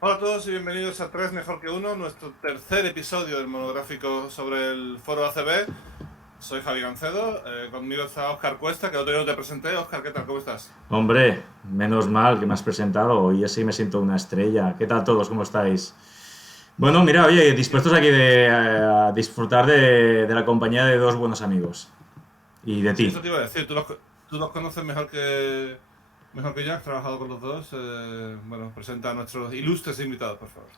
Hola a todos y bienvenidos a 3 Mejor que Uno, nuestro tercer episodio del monográfico sobre el foro ACB. Soy Javi Gancedo, conmigo está Óscar Cuesta, que el otro día no te presenté. Óscar, ¿qué tal? ¿Cómo estás? Hombre, menos mal que me has presentado. Hoy así me siento una estrella. ¿Qué tal todos? ¿Cómo estáis? Bueno, mira, oye, Yo, dispuestos aquí de disfrutar de la compañía de dos buenos amigos. Y de sí, ti. eso te iba a decir, tú los conoces mejor que yo, has trabajado con los dos. Bueno, presenta a nuestros ilustres invitados, por favor.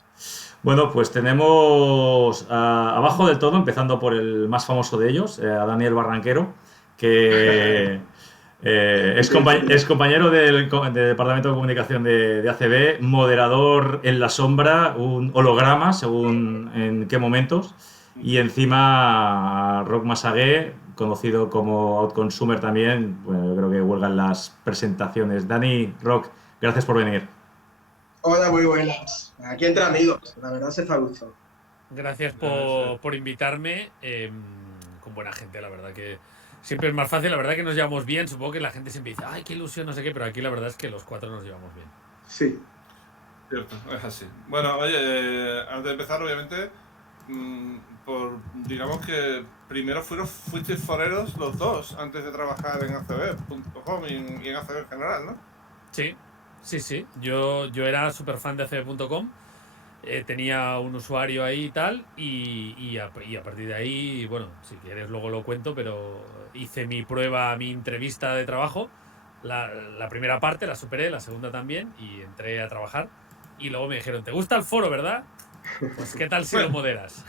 Bueno, pues tenemos abajo del todo, empezando por el más famoso de ellos, a Daniel Barranquero, que es compañero del Departamento de Comunicación de ACB, moderador en la sombra, un holograma según en qué momentos, y encima Rock Masagué, conocido como Outconsumer también, bueno, yo creo que huelgan las presentaciones. Dani, Rock, gracias por venir. Hola, muy buenas. Aquí entre amigos, la verdad se fue a gusto. Gracias Ya, sí. por invitarme. Con buena gente, la verdad que siempre es más fácil. La verdad que nos llevamos bien. Supongo que la gente siempre dice, ay, qué ilusión, no sé qué, pero aquí la verdad es que los cuatro nos llevamos bien. Sí. Cierto, es así. Bueno, oye, antes de empezar, obviamente, digamos que primero fuisteis foreros los dos antes de trabajar en acb.com y en ACB en general, ¿no? Sí, sí, sí. Yo era súper fan de acb.com. Tenía un usuario ahí y tal. Y a partir de ahí, bueno, si quieres luego lo cuento, pero hice mi prueba, mi entrevista de trabajo. La primera parte la superé, la segunda también, y entré a trabajar. Y luego me dijeron, ¿te gusta el foro, verdad? Pues ¿qué tal si lo moderas?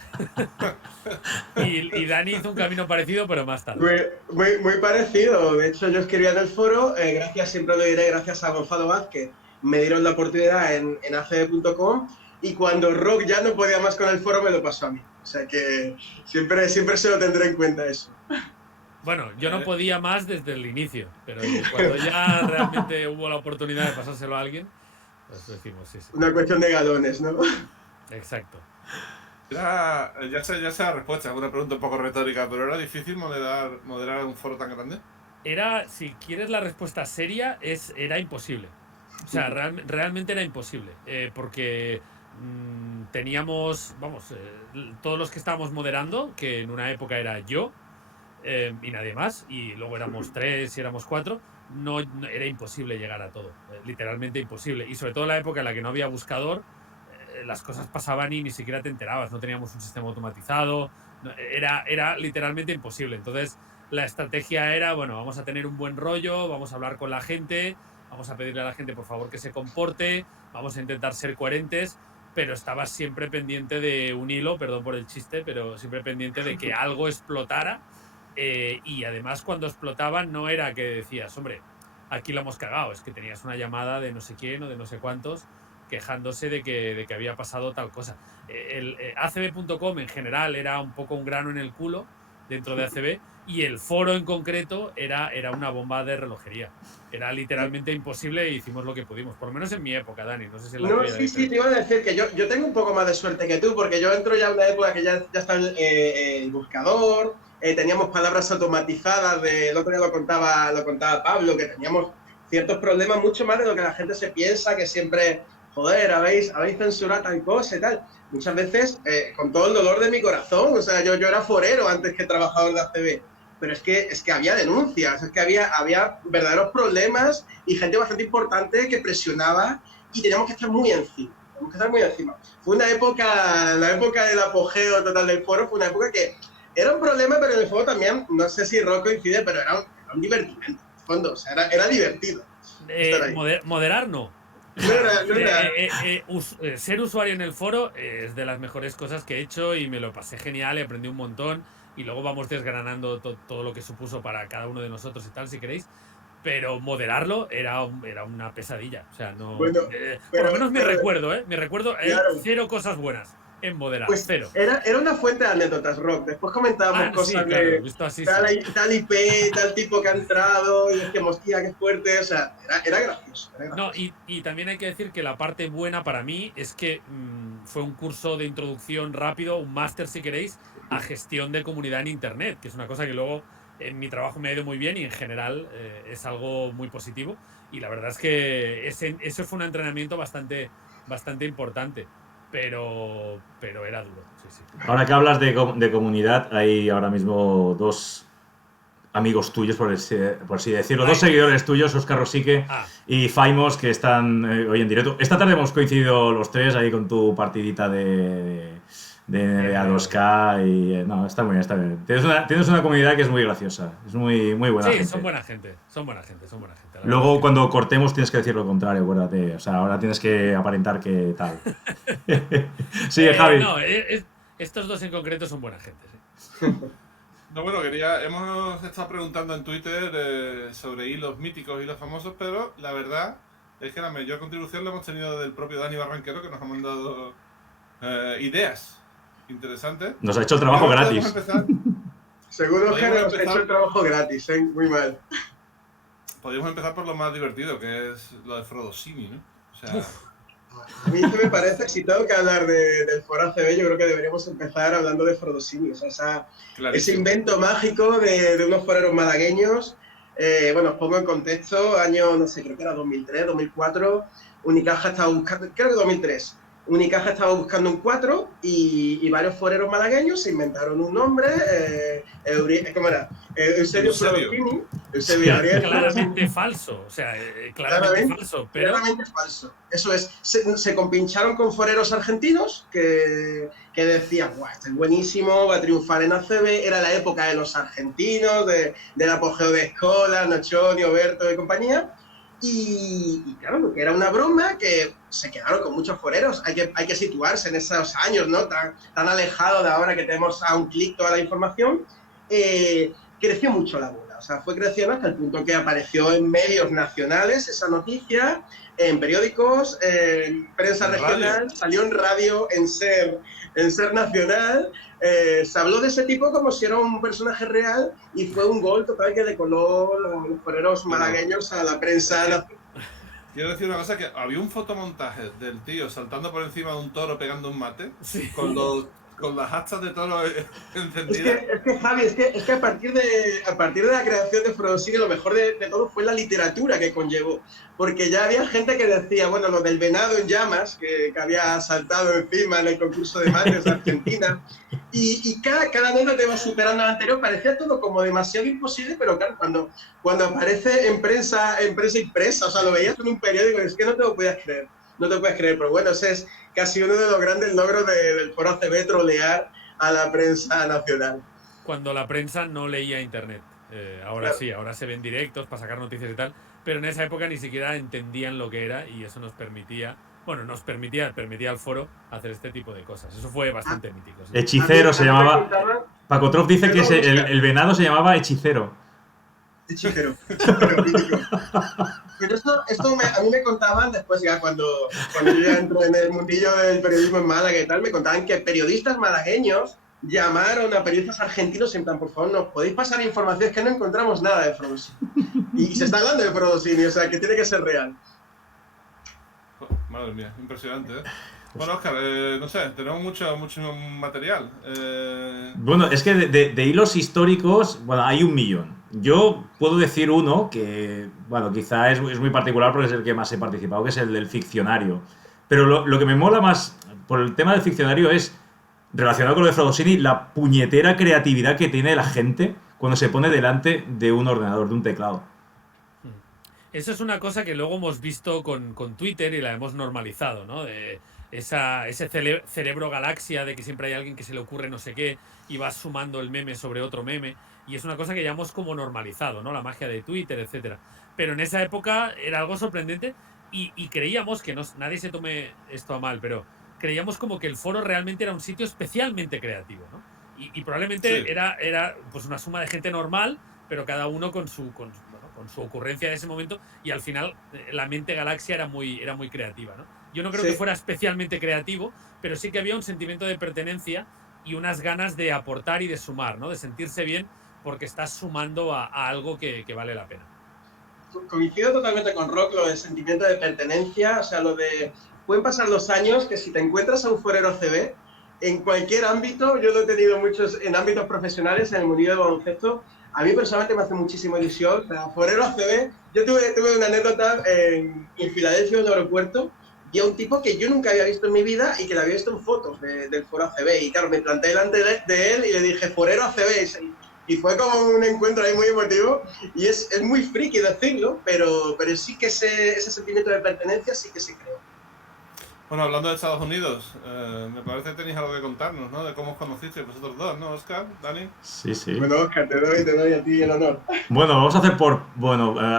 Y Dani hizo un camino parecido, pero más tarde. Muy parecido. De hecho, yo escribía en el foro, gracias, siempre lo diré, gracias a Gonzalo Vázquez, me dieron la oportunidad en acb.com y cuando Rock ya no podía más con el foro, me lo pasó a mí. O sea que siempre se lo tendré en cuenta eso. Bueno, yo no Eh, podía más desde el inicio, pero cuando ya realmente hubo la oportunidad de pasárselo a alguien, pues decimos sí, sí. Una cuestión de galones, ¿no? Exacto. ya sé la respuesta, es una pregunta un poco retórica, pero ¿era difícil moderar un foro tan grande? Era, si quieres la respuesta seria, era imposible. O sea, realmente era imposible. Porque teníamos, vamos, todos los que estábamos moderando, que en una época era yo, y nadie más, y luego éramos tres y éramos cuatro, era imposible llegar a todo, literalmente imposible. Y sobre todo en la época en la que no había buscador, las cosas pasaban y ni siquiera te enterabas, no teníamos un sistema automatizado, era literalmente imposible. Entonces la estrategia era, bueno, vamos a tener un buen rollo, vamos a hablar con la gente, vamos a pedirle a la gente por favor que se comporte, vamos a intentar ser coherentes, pero estabas siempre pendiente de un hilo, perdón por el chiste, pero siempre pendiente de que algo explotara. Y además cuando explotaba no era que decías, hombre, aquí lo hemos cagado, es que tenías una llamada de no sé quién o de no sé cuántos quejándose de que había pasado tal cosa. ACB.com en general era un poco un grano en el culo dentro de ACB y el foro en concreto era una bomba de relojería. Era literalmente imposible e hicimos lo que pudimos, por lo menos en mi época, Dani, no sé si en la No, tuya era sí, sí, te diferente. iba a decir que yo tengo un poco más de suerte que tú, porque yo entro ya en una época que ya está el buscador, teníamos palabras automatizadas, el otro día lo contaba Pablo, que teníamos ciertos problemas mucho más de lo que la gente se piensa, que siempre, joder, habéis censurado tal cosa y tal. Muchas veces, con todo el dolor de mi corazón, o sea, yo era forero antes que trabajador de ACB, pero es que había denuncias, es que había verdaderos problemas y gente bastante importante que presionaba y teníamos que estar muy encima. Tenemos que estar muy encima. Fue una época, la época del apogeo total del foro, fue una época que era un problema, pero en el foro también, no sé si Rock coincide, pero era un divertimento, en el fondo, o sea, era divertido estar ahí. Moderar no. O No sea, era, no era, ser usuario en el foro es de las mejores cosas que he hecho y me lo pasé genial y aprendí un montón. Y luego vamos desgranando todo lo que supuso para cada uno de nosotros y tal, si queréis. Pero moderarlo era una pesadilla. O sea, no. bueno, Por pero, lo menos mi pero recuerdo, ¿eh? Mi recuerdo, hay claro, cero cosas buenas en moderar. pues Cero. era una fuente de anécdotas, Rock. Después comentábamos Ah, sí, cosas claro, de visto así, tal, sí. tal IP, tal tipo que ha entrado, y decíamos, tía, qué fuerte, o sea, era gracioso, era No, gracioso. y también hay que decir que la parte buena para mí es que fue un curso de introducción rápido, un máster si queréis, a gestión de comunidad en Internet, que es una cosa que luego en mi trabajo me ha ido muy bien y en general es algo muy positivo. Y la verdad es que eso fue un entrenamiento bastante importante, pero era duro, sí. Ahora que hablas de comunidad, hay ahora mismo dos amigos tuyos, por así decirlo, dos seguidores tuyos, Óscar Rosique y Faimos, que están hoy en directo. Esta tarde hemos coincidido los tres ahí con tu partidita de NBA 2K y no, está muy bien, está bien. Tienes una comunidad que es muy graciosa, es muy buena gente. Sí, son buena gente. Luego cuando cortemos tienes que decir lo contrario, acuérdate. O sea, ahora tienes que aparentar que tal. Sí, Javi. No, estos dos en concreto son buena gente, sí. No, bueno, hemos estado preguntando en Twitter sobre hilos míticos, hilos famosos, pero la verdad es que la mayor contribución la hemos tenido del propio Dani Barranquero, que nos ha mandado ideas interesantes. Nos ha hecho el trabajo gratis. Seguro que nos ha hecho el trabajo gratis, muy mal. Podríamos empezar por lo más divertido, que es lo de Frodosini, ¿no? O sea... A mí se me parece, si tengo que hablar del Foro ACB, yo creo que deberíamos empezar hablando de Frodosini, o sea, ese invento mágico de unos foreros malagueños. Bueno, os pongo en contexto, año, no sé, creo que era 2003, 2004, Unicaja estaba buscando, creo que 2003, Unicaja estaba buscando un 4 y varios foreros malagueños se inventaron un nombre, ¿cómo era? Eusebio Frodosini. Claramente falso, o sea, claramente falso. Pero... Claramente falso. Eso es, se compincharon con foreros argentinos que decían, guau, este es buenísimo, va a triunfar en ACB. Era la época de los argentinos, del apogeo de Escola, Nocioni, Oberto y compañía. Y claro, lo que era una broma, que se quedaron con muchos foreros. Hay que situarse en esos años, ¿no? Tan alejado de ahora que tenemos a un clic toda la información. Creció mucho la bola. O sea, fue creciendo hasta el punto que apareció en medios nacionales esa noticia, en periódicos, en prensa regional, salió en radio, en Ser Nacional. Se habló de ese tipo como si era un personaje real y fue un gol total que decoló los foreros malagueños a la prensa nacional. Quiero decir una cosa, que había un fotomontaje del tío saltando por encima de un toro pegando un mate, sí, con las hastas de toro encendidas. Es que Javi, es que a partir de la creación de Frodosini, lo mejor de todo fue la literatura que conllevó. Porque ya había gente que decía, bueno, lo del venado en llamas, que había saltado encima en el concurso de mates de Argentina, y cada anécdota iba superando a la anterior, parecía todo como demasiado imposible, pero claro, cuando aparece en prensa impresa, o sea, lo veías en un periódico, es que no te lo podías creer. No te puedes creer, pero bueno, ese es casi uno de los grandes logros del Foro ACB, trolear a la prensa nacional. Cuando la prensa no leía internet. Ahora claro. Sí, ahora se ven directos para sacar noticias y tal, pero en esa época ni siquiera entendían lo que era y eso nos permitía al foro hacer este tipo de cosas. Eso fue bastante mítico. ¿Sí? Hechicero se llamaba. Paco Trof dice que el venado se llamaba Hechicero. Hechicero, mítico. Pero esto a mí me contaban después, ya cuando yo ya entro en el mundillo del periodismo en Málaga y tal, me contaban que periodistas malagueños llamaron a periodistas argentinos en plan, por favor, ¿nos podéis pasar información? Es que no encontramos nada de Frodosini. Y se está hablando de Frodosini, o sea, que tiene que ser real. Madre mía, impresionante, ¿eh? Bueno, Óscar, no sé, tenemos mucho material. Bueno, es que de hilos históricos, bueno, hay 1.000.000. Yo puedo decir uno que, bueno, quizá es muy particular porque es el que más he participado, que es el del ficcionario. Pero lo que me mola más por el tema del ficcionario es, relacionado con lo de Frodosini, la puñetera creatividad que tiene la gente cuando se pone delante de un ordenador, de un teclado. Eso es una cosa que luego hemos visto con Twitter y la hemos normalizado, ¿no? Ese cerebro galaxia de que siempre hay alguien que se le ocurre no sé qué y va sumando el meme sobre otro meme. Y es una cosa que ya hemos como normalizado, ¿no? La magia de Twitter, etcétera. Pero en esa época era algo sorprendente y creíamos que nadie se tome esto a mal, pero creíamos como que el foro realmente era un sitio especialmente creativo, ¿no? Y probablemente sí. era pues una suma de gente normal, pero cada uno con su ocurrencia de ese momento, y al final la mente galaxia era muy creativa, ¿no? Yo no creo que fuera especialmente creativo, pero sí que había un sentimiento de pertenencia y unas ganas de aportar y de sumar, ¿no? De sentirse bien porque estás sumando a algo que vale la pena. Coincido totalmente con Rock, lo del sentimiento de pertenencia, o sea, lo de... Pueden pasar los años que si te encuentras a un forero ACB, en cualquier ámbito, yo lo he tenido muchos en ámbitos profesionales, en el mundillo del baloncesto, a mí personalmente me hace muchísima ilusión. O sea, forero ACB, yo tuve una anécdota en Filadelfia, en un aeropuerto, vi a un tipo que yo nunca había visto en mi vida y que lo había visto en fotos del foro ACB. Y claro, me planté delante de él y le dije, forero ACB. Y fue como un encuentro ahí muy emotivo. Y es muy friki decirlo, pero sí que ese sentimiento de pertenencia sí que se creó. Bueno, hablando de Estados Unidos, me parece que tenéis algo que contarnos, ¿no? De cómo os conocisteis vosotros dos, ¿no, Óscar? ¿Dani? Sí, sí. Bueno, Óscar, te doy a ti el honor. Bueno, vamos a hacer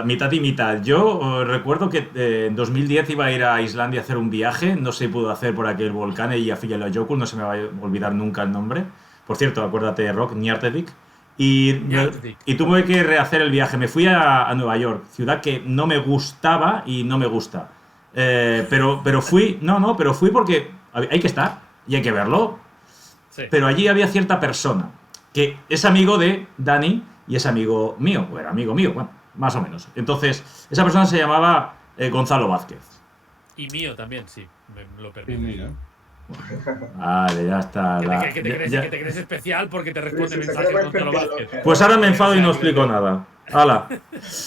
mitad y mitad. Yo recuerdo que en 2010 iba a ir a Islandia a hacer un viaje, no se pudo hacer por aquel volcán y a Eyjafjallajökull, no se me va a olvidar nunca el nombre. Por cierto, acuérdate de Rock, Njarðvík. Y tuve que rehacer el viaje. Me fui a Nueva York, ciudad que no me gustaba y no me gusta. Pero fui porque hay que estar y hay que verlo. Sí. Pero allí había cierta persona que es amigo de Dani y es amigo mío, o era amigo mío, bueno, más o menos. Entonces, esa persona se llamaba Gonzalo Vázquez. Y mío también, sí, me lo Sí, permite. mira. Vale, ya está. Que te crees especial porque te responde Sí, mensajes se cree Gonzalo especial, Vázquez. Pues ahora me enfado y no explico nada. ¡Hala!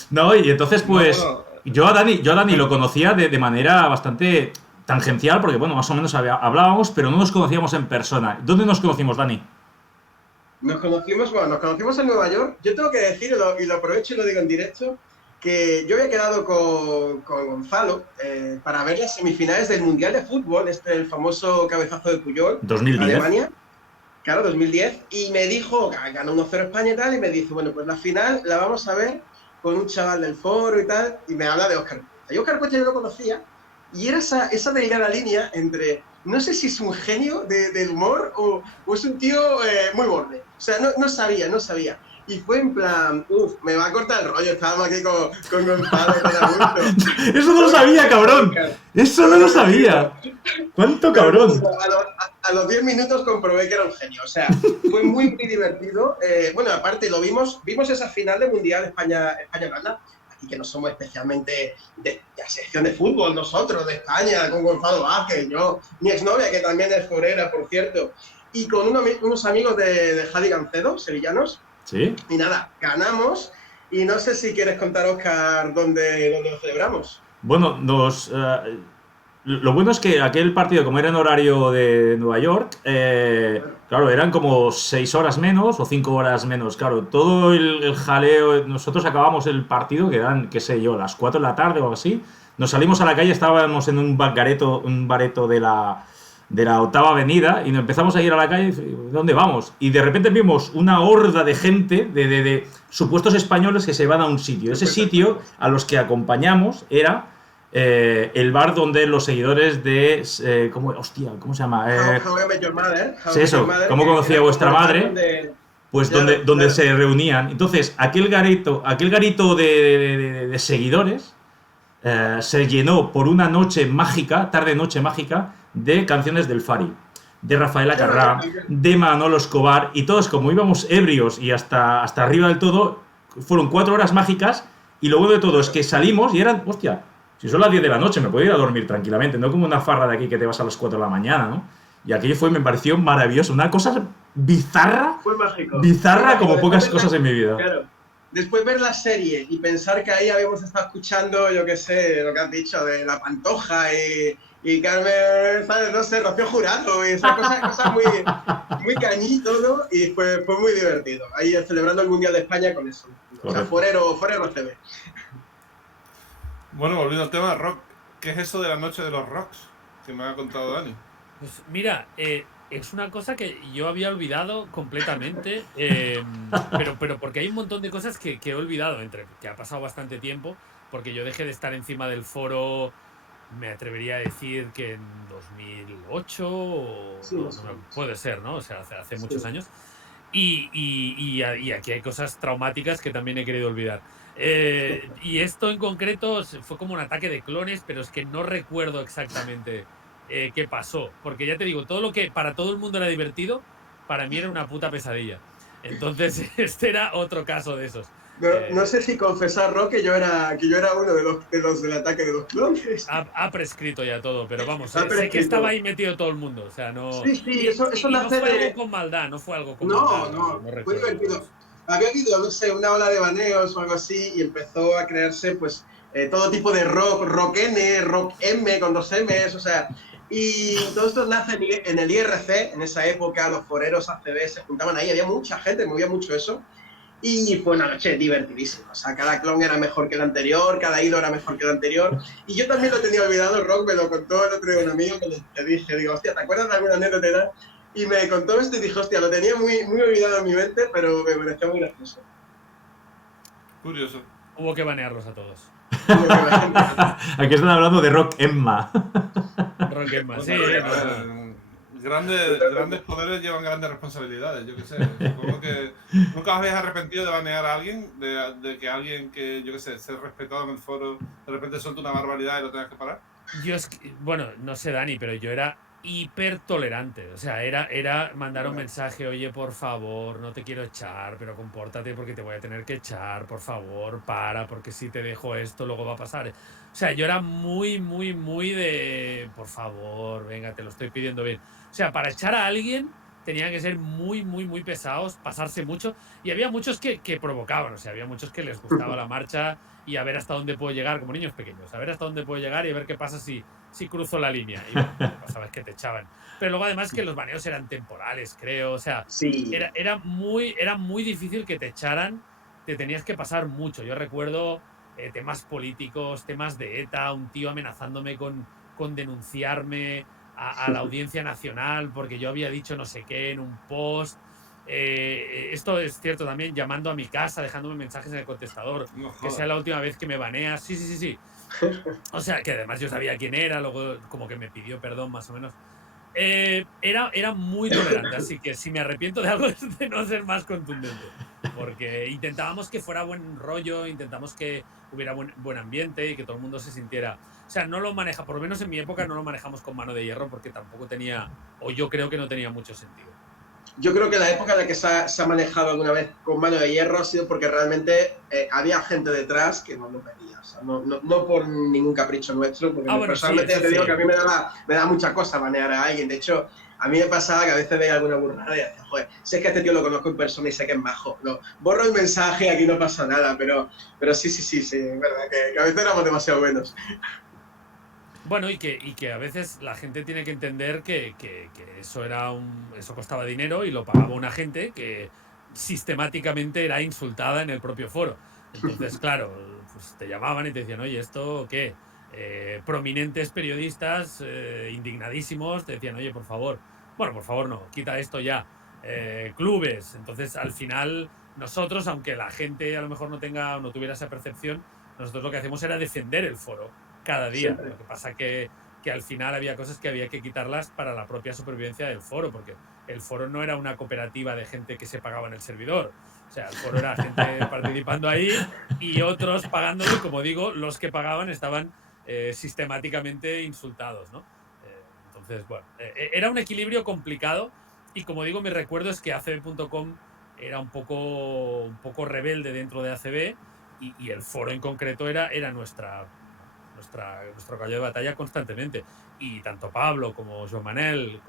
No, y entonces pues No, bueno, yo a Dani lo conocía de manera bastante tangencial, porque bueno, más o menos hablábamos, pero no nos conocíamos en persona. ¿Dónde nos conocimos, Dani? Nos conocimos en Nueva York. Yo tengo que decir, y lo aprovecho y lo digo en directo, que yo había quedado con Gonzalo para ver las semifinales del Mundial de Fútbol, el famoso cabezazo de Puyol, 2010. Alemania, claro, 2010, y me dijo, ganó 1-0 España y tal, y me dice, bueno, pues la final la vamos a ver con un chaval del foro y tal, y me habla de Óscar Cuesta. Y Óscar Cuesta yo lo conocía, y era esa delgada línea entre, no sé si es un genio del humor o es un tío muy borde. O sea, no sabía. Y fue en plan, me va a cortar el rollo, estábamos aquí con Gonzalo, Eso no lo sabía, cabrón. Eso no lo sabía. ¿Cuánto cabrón? A los 10 minutos comprobé que era un genio. O sea, fue muy divertido. Bueno, aparte, vimos esa final de Mundial España-Holanda. Aquí que no somos especialmente de la selección de fútbol, nosotros, de España, con Gonzalo Vázquez, yo, mi exnovia, que también es forera, por cierto, y con unos amigos de Javi Gancedo, sevillanos. Sí. Y nada, ganamos. Y no sé si quieres contar, Óscar, dónde lo celebramos. Bueno, lo bueno es que aquel partido, como era en horario de Nueva York, claro, eran como 6 horas menos o 5 horas menos. Claro, todo el jaleo. Nosotros acabamos el partido, que eran, qué sé yo, a las 4 de la tarde o algo así. Nos salimos a la calle, estábamos en un bareto de la Octava Avenida y nos empezamos a ir a la calle. ¿Dónde vamos? Y de repente vimos una horda de gente, de supuestos españoles que se van a un sitio. Ese sitio a los que acompañamos era el bar donde los seguidores de... ¿cómo se llama? How I Met Your Mother. Sí, eso. ¿Cómo conocía vuestra madre? Pues donde se reunían. Entonces, aquel garito de seguidores se llenó por una tarde-noche mágica, de canciones del Fari, de Rafael Acarrá, de Manolo Escobar, y todos, como íbamos ebrios y hasta arriba del todo, fueron 4 horas mágicas, y lo bueno de todo es que salimos y eran, hostia, si son las 10 de la noche me puedo ir a dormir tranquilamente, no como una farra de aquí que te vas a las 4 de la mañana, ¿no? Y aquello me pareció maravilloso, una cosa bizarra, fue mágico. Como pocas cosas en mi vida. Claro. Después ver la serie y pensar que ahí habíamos estado escuchando, yo qué sé, lo que has dicho, de La Pantoja y Carmen, ¿sabes? No sé, Rocío Jurado y esas cosas muy cañito, ¿no? Y fue muy divertido. Ahí celebrando el Mundial de España con eso. O sea, forero CB. Bueno, volviendo al tema de rock, ¿qué es eso de la noche de los rocks? Que me ha contado Dani. Pues mira, es una cosa que yo había olvidado completamente, pero porque hay un montón de cosas que he olvidado, que ha pasado bastante tiempo, porque yo dejé de estar encima del foro, me atrevería a decir que en 2008, puede ser, ¿no? O sea, hace muchos años. Y aquí hay cosas traumáticas que también he querido olvidar. Y esto en concreto fue como un ataque de clones, pero es que no recuerdo exactamente qué pasó. Porque ya te digo, todo lo que para todo el mundo era divertido, para mí era una puta pesadilla. Entonces, este era otro caso de esos. No sé si confesar, Rock, que yo era uno de los del ataque de los clones. Ha prescrito ya todo, pero vamos, sé que estaba ahí metido todo el mundo. O sea, no. Sí, eso no fue algo con maldad, no fue algo con maldad. No, fue divertido. Había habido, no sé, una ola de baneos o algo así y empezó a crearse, pues, todo tipo de rock, rock N, rock M con 2 M's, o sea, y todo esto nace en el IRC, en esa época los foreros ACB se juntaban ahí, había mucha gente, movía mucho eso, y fue una noche divertidísima, o sea, cada clon era mejor que el anterior, cada hilo era mejor que el anterior, y yo también lo tenía olvidado, Rock me lo contó el otro día un amigo que le dije, digo, hostia, ¿te acuerdas de alguna anécdota? Y me contó esto y dije, hostia, lo tenía muy, muy olvidado en mi mente, pero me pareció muy gracioso. Curioso. Hubo que banearlos a todos. Aquí están hablando de Rock Emma. Rock Emma, sí. Grandes poderes llevan grandes responsabilidades, yo qué sé. Supongo que nunca os habéis arrepentido de banear a alguien, de que alguien que, yo qué sé, ser respetado en el foro, de repente suelta una barbaridad y lo tengas que parar. Yo bueno, no sé, Dani, pero yo era hiper tolerante. O sea, era mandar un mensaje, oye, por favor, no te quiero echar, pero compórtate porque te voy a tener que echar, por favor, porque si te dejo esto, luego va a pasar. O sea, yo era muy, muy, muy de, por favor, venga, te lo estoy pidiendo bien. O sea, para echar a alguien tenían que ser muy, muy, muy pesados, pasarse mucho. Y había muchos que provocaban, o sea, había muchos que les gustaba la marcha y a ver hasta dónde puedo llegar, como niños pequeños, a ver hasta dónde puedo llegar y a ver qué pasa si cruzo la línea. Y bueno, lo que pasaba es que te echaban. Pero luego además que los baneos eran temporales, creo. O sea, sí. era muy difícil que te echaran, te tenías que pasar mucho. Yo recuerdo temas políticos, temas de ETA, un tío amenazándome con denunciarme a la Audiencia Nacional porque yo había dicho no sé qué en un post. Esto es cierto también, llamando a mi casa, dejándome mensajes en el contestador, que sea la última vez que me baneas. Sí. O sea, que además yo sabía quién era, luego como que me pidió perdón más o menos. Era muy tolerante, así que si me arrepiento de algo es de no ser más contundente, porque intentábamos que fuera buen rollo, intentamos que hubiera buen ambiente y que todo el mundo se sintiera... O sea, no lo maneja, por lo menos en mi época no lo manejamos con mano de hierro porque tampoco tenía, o yo creo que no tenía mucho sentido. Yo creo que la época en la que se ha manejado alguna vez con mano de hierro ha sido porque realmente había gente detrás que no lo pedía. O sea, no por ningún capricho nuestro, porque personalmente ya te digo que a mí me da mucha cosa banear a alguien. De hecho, a mí me pasaba que a veces veía alguna burrada y decía, joder, sé que a este tío lo conozco en persona y sé que es majo. No, borro el mensaje, aquí no pasa nada, pero sí, es verdad que a veces éramos demasiado buenos. Bueno, y que a veces la gente tiene que entender que eso eso costaba dinero y lo pagaba una gente que sistemáticamente era insultada en el propio foro. Entonces, claro, pues te llamaban y te decían, oye, ¿esto qué? Prominentes periodistas indignadísimos te decían, oye, por favor. Bueno, por favor no, quita esto ya. Clubes. Entonces, al final, nosotros, aunque la gente a lo mejor no tuviera esa percepción, nosotros lo que hacemos era defender el foro cada día. Siempre. Lo que pasa que al final había cosas que había que quitarlas para la propia supervivencia del foro, porque el foro no era una cooperativa de gente que se pagaba en el servidor. O sea, el foro era gente participando ahí y otros pagándolo, y como digo, los que pagaban estaban sistemáticamente insultados, ¿no? Entonces, bueno, era un equilibrio complicado y como digo, mi recuerdo es que ACB.com era un poco rebelde dentro de ACB y el foro en concreto era nuestro caballo de batalla constantemente. Y tanto Pablo como Joan Manel,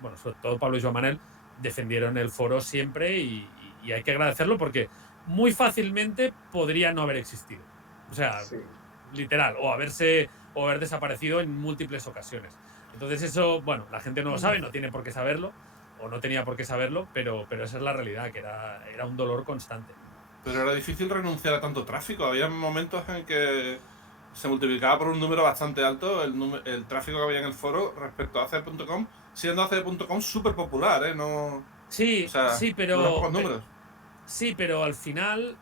bueno, sobre todo Pablo y Joan Manel, defendieron el foro siempre y hay que agradecerlo porque muy fácilmente podría no haber existido. O sea, sí. Literal, o haber desaparecido en múltiples ocasiones. Entonces eso, bueno, la gente no lo sabe, no tiene por qué saberlo, o no tenía por qué saberlo, pero esa es la realidad, que era un dolor constante. Pero era difícil renunciar a tanto tráfico. Había momentos en que se multiplicaba por un número bastante alto el tráfico que había en el foro respecto a ACB.com, siendo ACB.com súper popular, ¿eh? No, sí, o sea, sí, pero... No pocos números. Sí, pero al final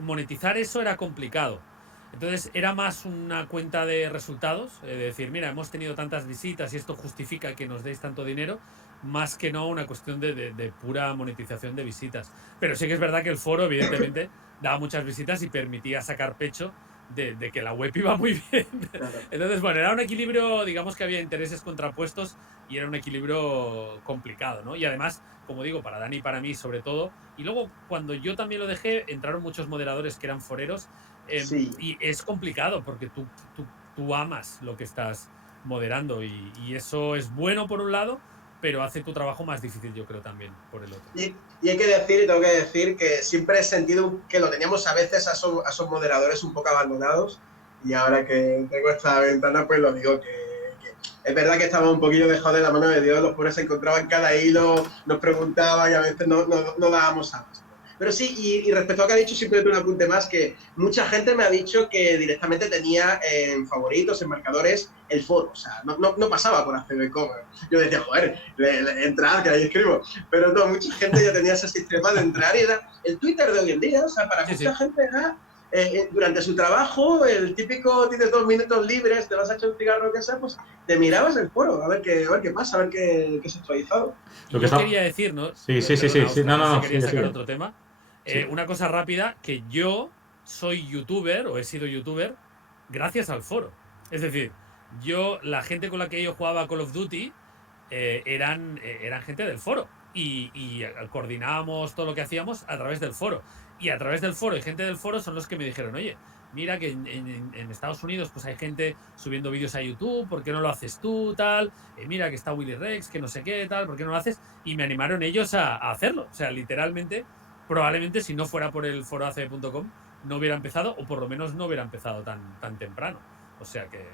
monetizar eso era complicado. Entonces era más una cuenta de resultados, de decir, mira, hemos tenido tantas visitas y esto justifica que nos deis tanto dinero, más que no una cuestión de pura monetización de visitas. Pero sí que es verdad que el foro, evidentemente, daba muchas visitas y permitía sacar pecho de que la web iba muy bien. Entonces, bueno, era un equilibrio, digamos que había intereses contrapuestos y era un equilibrio complicado, ¿no? Y además, como digo, para Dani y para mí sobre todo, y luego cuando yo también lo dejé, entraron muchos moderadores que eran foreros, sí. Y es complicado porque tú amas lo que estás moderando y eso es bueno por un lado, pero hace tu trabajo más difícil, yo creo, también, por el otro. Y hay que decir, y tengo que decir, que siempre he sentido que lo teníamos a veces a esos moderadores un poco abandonados, y ahora que tengo esta ventana, pues lo digo, que es verdad que estaba un poquillo dejado de la mano de Dios, los pobres se encontraban cada hilo, nos preguntaban y a veces no dábamos abasto. Pero sí, y respecto a lo que ha dicho, simplemente un apunte más, que mucha gente me ha dicho que directamente tenía en favoritos, en marcadores, el foro. O sea, no pasaba por ACB.com. Yo decía, joder, entrad, que ahí escribo. Pero no, mucha gente ya tenía ese sistema de entrar y era el Twitter de hoy en día. O sea, para mucha gente era, durante su trabajo, el típico, tienes 2 minutos libres, te vas a echar un cigarro o qué sea, pues te mirabas el foro, a ver qué pasa, a ver qué se ha actualizado. Yo quería decir, ¿no? Sí. No, quería sacar sí. otro tema. Una cosa rápida, que yo soy youtuber, o he sido youtuber, gracias al foro. Es decir, la gente con la que yo jugaba Call of Duty eran gente del foro. Y coordinábamos todo lo que hacíamos a través del foro. Y a través del foro y gente del foro son los que me dijeron, oye, mira que en Estados Unidos pues hay gente subiendo vídeos a YouTube, ¿por qué no lo haces tú, tal? Mira que está Willy Rex, que no sé qué, tal, ¿por qué no lo haces? Y me animaron ellos a hacerlo. O sea, literalmente, probablemente si no fuera por el foro ACB.com no hubiera empezado, o por lo menos no hubiera empezado tan temprano. O sea que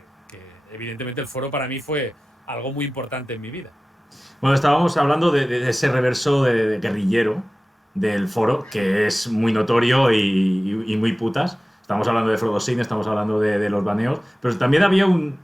evidentemente el foro para mí fue algo muy importante en mi vida. Bueno, estábamos hablando de ese reverso de guerrillero del foro, que es muy notorio y muy putas. Estamos hablando de Frodo Sin, estamos hablando de los baneos, pero también había un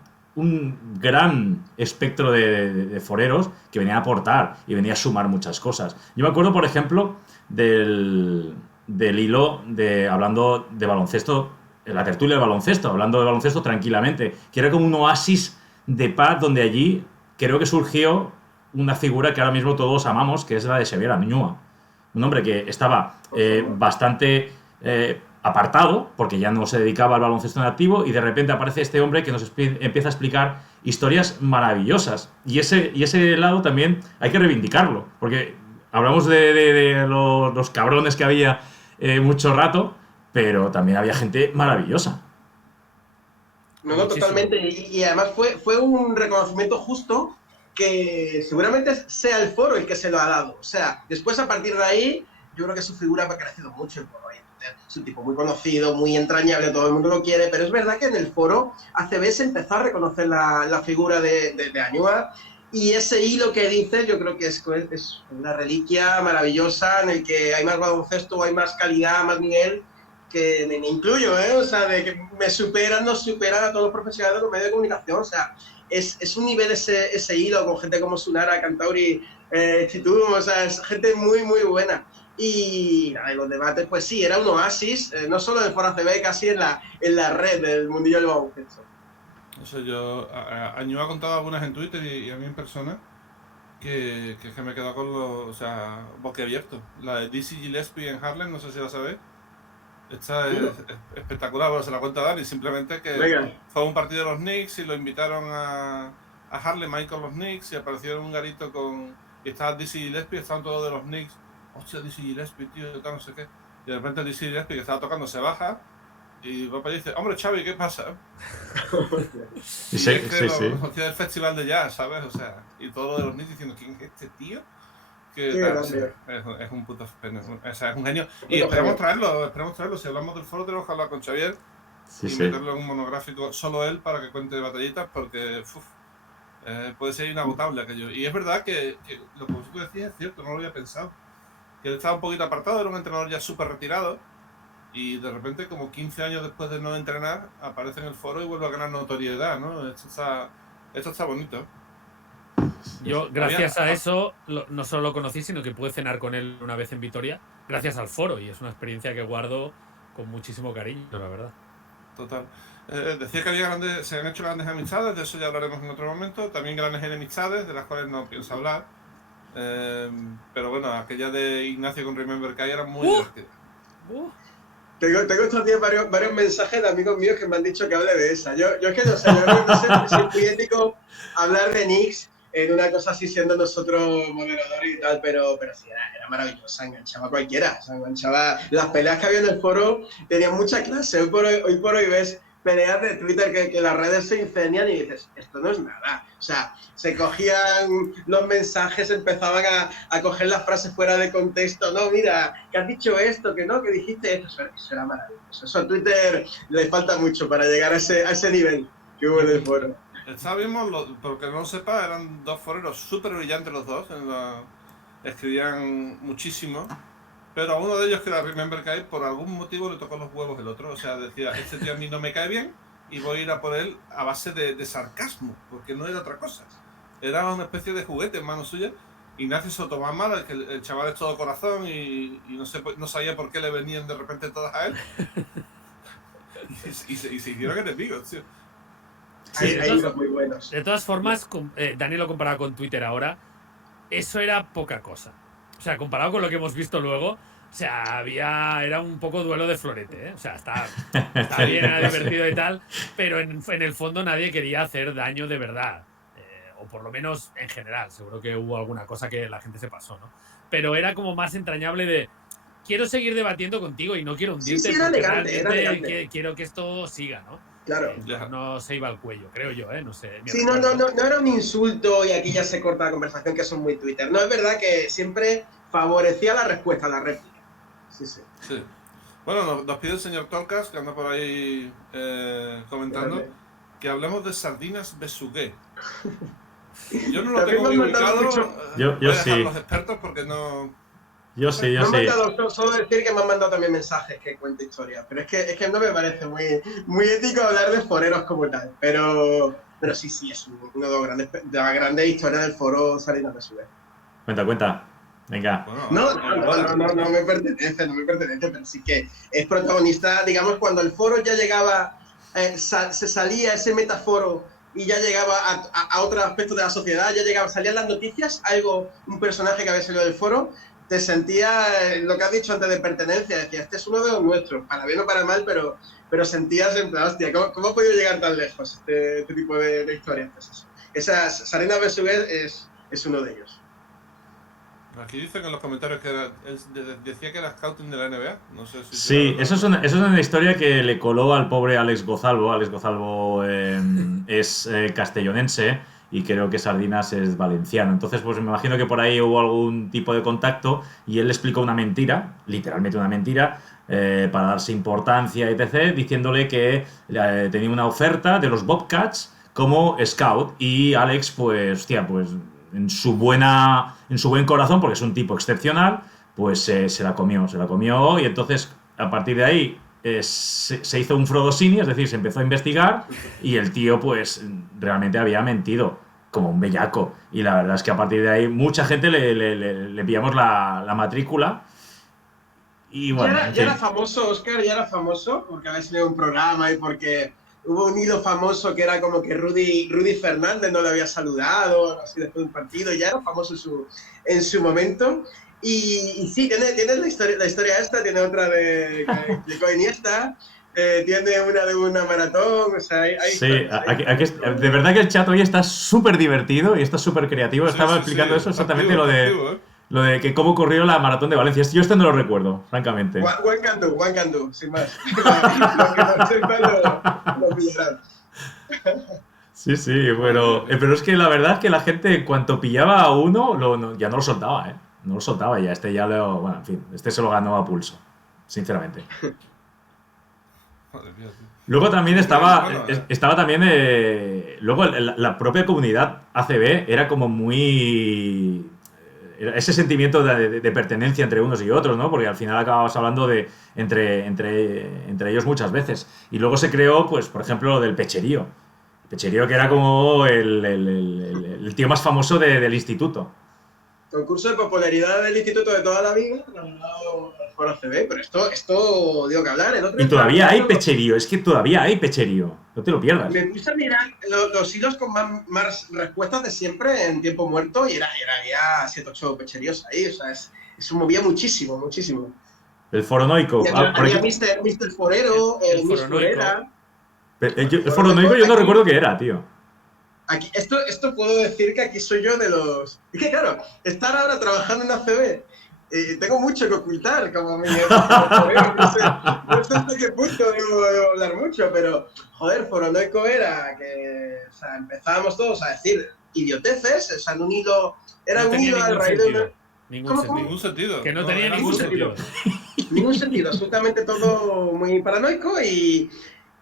gran espectro de foreros que venía a aportar y venía a sumar muchas cosas. Yo me acuerdo, por ejemplo, del hilo hablando de baloncesto, la tertulia de baloncesto, hablando de baloncesto tranquilamente, que era como un oasis de paz donde allí creo que surgió una figura que ahora mismo todos amamos, que es la de Xavier Añúa. Un hombre que estaba bastante apartado, porque ya no se dedicaba al baloncesto en activo, y de repente aparece este hombre que nos empieza a explicar historias maravillosas. Y ese lado también hay que reivindicarlo, porque hablamos de los cabrones que había mucho rato, pero también había gente maravillosa. No, totalmente. Y además fue un reconocimiento justo que seguramente sea el foro el que se lo ha dado. O sea, después a partir de ahí, yo creo que su figura ha crecido mucho el foro. Es un tipo muy conocido, muy entrañable, todo el mundo lo quiere, pero es verdad que en el foro ACB se empezó a reconocer la figura de Añúa, y ese hilo que dices yo creo que es una reliquia maravillosa en el que hay más baloncesto, hay más calidad, más nivel, que me incluyo, o sea, de que nos superan a todos los profesionales de los medios de comunicación. O sea, es un nivel ese hilo con gente como Sunara, Cantauri, Chitum, o sea, es gente muy, muy buena. Y nada, en los debates, pues sí, era un oasis, no solo del Foro ACB, casi en la red del mundillo del baloncesto. O sea, yo Añúa ha contado algunas en Twitter y a mí en persona que me he quedado con los, boquiabierto. La de DC Gillespie en Harlem, no sé si la sabéis. Esta es espectacular, bueno, se la cuenta Dani, simplemente que fue un partido de los Knicks y lo invitaron a Harlem ahí con los Knicks y apareció en un garito y estaba DC Gillespie, estaban todos de los Knicks. Hostia, DC Gillespie, tío, no sé qué. Y de repente DC Gillespie, que estaba tocando, se baja y va para allá y dice, hombre, Xavi, ¿qué pasa? Sí. Hostia, del festival de jazz, ¿sabes? O sea, y todo lo de los Knicks diciendo, ¿quién es este tío? Es un puto, o sea, es un genio. Y esperamos traerlo. Si hablamos del foro, tenemos que hablar con Xavier y meterlo en un monográfico, solo él, para que cuente batallitas, porque puede ser inagotable aquello. Y es verdad que lo que vosotros decís es cierto, no lo había pensado. Que él estaba un poquito apartado, era un entrenador ya súper retirado, y de repente, como 15 años después de no entrenar, aparece en el foro y vuelve a ganar notoriedad, ¿no? Esto está bonito. Yo, gracias a eso, no solo lo conocí, sino que pude cenar con él una vez en Vitoria, gracias al foro, y es una experiencia que guardo con muchísimo cariño, la verdad. Total. Decía que se han hecho grandes amistades, de eso ya hablaremos en otro momento, también grandes enemistades, de las cuales no pienso hablar. Pero bueno, aquella de Ignacio con Remember Kai era muy divertida. Tengo estos días varios mensajes de amigos míos que me han dicho que hable de esa. Yo es que no sé, soy muy ético hablar de Knicks en una cosa así siendo nosotros moderadores y tal, pero sí, era maravillosa, enganchaba a cualquiera. O sea, enganchaba. Las peleas que había en el foro tenían mucha clase. Hoy por hoy ves peleas de Twitter que las redes se incendian y dices, esto no es nada. O sea, se cogían los mensajes, empezaban a coger las frases fuera de contexto. No, mira, que has dicho esto, que no, que dijiste esto. Eso era maravilloso. Eso a Twitter le falta mucho para llegar a ese nivel que hubo en el foro. Esta mismo, porque no lo sepa, eran dos foreros súper brillantes los dos. Escribían muchísimo. Pero a uno de ellos, que era Remember Guy, por algún motivo le tocó los huevos el otro. O sea, decía, este tío a mí no me cae bien y voy a ir a por él a base de sarcasmo, porque no era otra cosa. Era una especie de juguete en manos suyas. Ignacio se lo tomaba mal, que el chaval es todo corazón y no sabía por qué le venían de repente todas a él. y se hicieron enemigos, tío. Sí, hay unos muy buenos. De todas formas, Dani lo comparaba con Twitter ahora, eso era poca cosa. O sea, comparado con lo que hemos visto luego, o sea, era un poco duelo de florete, ¿eh? O sea, está bien, era divertido y tal, pero en el fondo nadie quería hacer daño de verdad. O por lo menos en general, seguro que hubo alguna cosa que la gente se pasó, ¿no? Pero era como más entrañable de, quiero seguir debatiendo contigo y no quiero hundirte, era porque elegante, realmente quiero que esto siga, ¿no? Claro. No se iba al cuello, creo yo, no sé. Sí, no era un insulto y aquí ya se corta la conversación, que son muy Twitter. No, es verdad que siempre favorecía la respuesta, la réplica. Sí. Bueno, nos pide el señor Tolkas, que anda por ahí comentando, que hablemos de sardinas besugué. Yo no lo tengo muy ubicado. Yo sí. Los expertos porque no... Yo sí. Solo decir que me han mandado también mensajes que cuenta historias, pero es que no me parece muy ético hablar de foreros como tal, pero sí, es uno de las grandes historias del foro Sardinas Besugué. Cuenta. Venga. Bueno, no me pertenece, pero sí que es protagonista, digamos, cuando el foro ya llegaba, se salía ese metaforo y ya llegaba a otro aspecto de la sociedad, salían las noticias, un personaje que había salido del foro, te sentía lo que has dicho antes de pertenencia, decía, este es uno de los nuestros, para bien o para mal, pero sentías en plan, hostia, ¿cómo ha podido llegar tan lejos este tipo de historias? Pues eso. Esa Sardinas Besugué es uno de ellos. Aquí dicen en los comentarios que decía que era scouting de la NBA. No sé si... Sí, eso es una historia que le coló al pobre Alex Gozalvo. Alex Gozalvo es castellonense y creo que Sardinas es valenciano. Entonces, pues me imagino que por ahí hubo algún tipo de contacto y él le explicó una mentira, literalmente una mentira, para darse importancia, etc., diciéndole que tenía una oferta de los Bobcats como scout y Alex, pues, hostia, pues... En su buen corazón, porque es un tipo excepcional, pues se la comió y entonces a partir de ahí se hizo un Frodosini, es decir, se empezó a investigar y el tío pues realmente había mentido como un bellaco y la verdad es que a partir de ahí mucha gente le pillamos la matrícula y bueno... Ya era famoso, Óscar, porque había salido un programa y porque... Hubo un hilo famoso que era como que Rudy Fernández no le había saludado, así después de un partido, ya era famoso en su momento. Y sí, tiene la historia esta, tiene otra de Iniesta, tiene una de una maratón, o sea, hay sí, de verdad que el chat hoy está súper divertido y está súper creativo. Estaba explicando eso exactamente activo, lo de que cómo corrió la maratón de Valencia. Yo no lo recuerdo, francamente. One can do, sin más. Lo pillarán. Sí, pero es que la verdad es que la gente en cuanto pillaba a uno, ya no lo soltaba, ¿eh? No lo soltaba ya, bueno, en fin, se lo ganó a pulso, sinceramente. Luego también estaba también, luego la propia comunidad ACB era como muy... ese sentimiento de pertenencia entre unos y otros, ¿no? Porque al final acababas hablando de entre ellos muchas veces. Y luego se creó, pues, por ejemplo, lo del pecherío. El pecherío que era como el tío más famoso del instituto. Concurso de popularidad del instituto de toda la vida, por ACB, pero esto digo que hablar. Y todavía hay pecherío, es que todavía hay pecherío. No te lo pierdas. Me puse a mirar los hilos con más respuestas de siempre en tiempo muerto y había 7 o 8 pecheríos ahí, o sea, eso movía muchísimo. El foronoico. Había Mr. Forero, Miss Forera. El foronoico yo no recuerdo qué era, tío. Aquí, esto puedo decir que aquí soy yo de los... Es que claro, estar ahora trabajando en ACB tengo mucho que ocultar, como mi no sé hasta qué punto debo hablar mucho, pero joder, Foronoico era que, o sea, empezábamos todos a decir idioteces, o sea, en un hilo, era No un tenía hilo al ningún raíz de una... sentido. Ningún ¿Cómo? sentido. Ningún sentido. Que no tenía era ningún absurdo. sentido. Ningún sentido, absolutamente todo muy paranoico y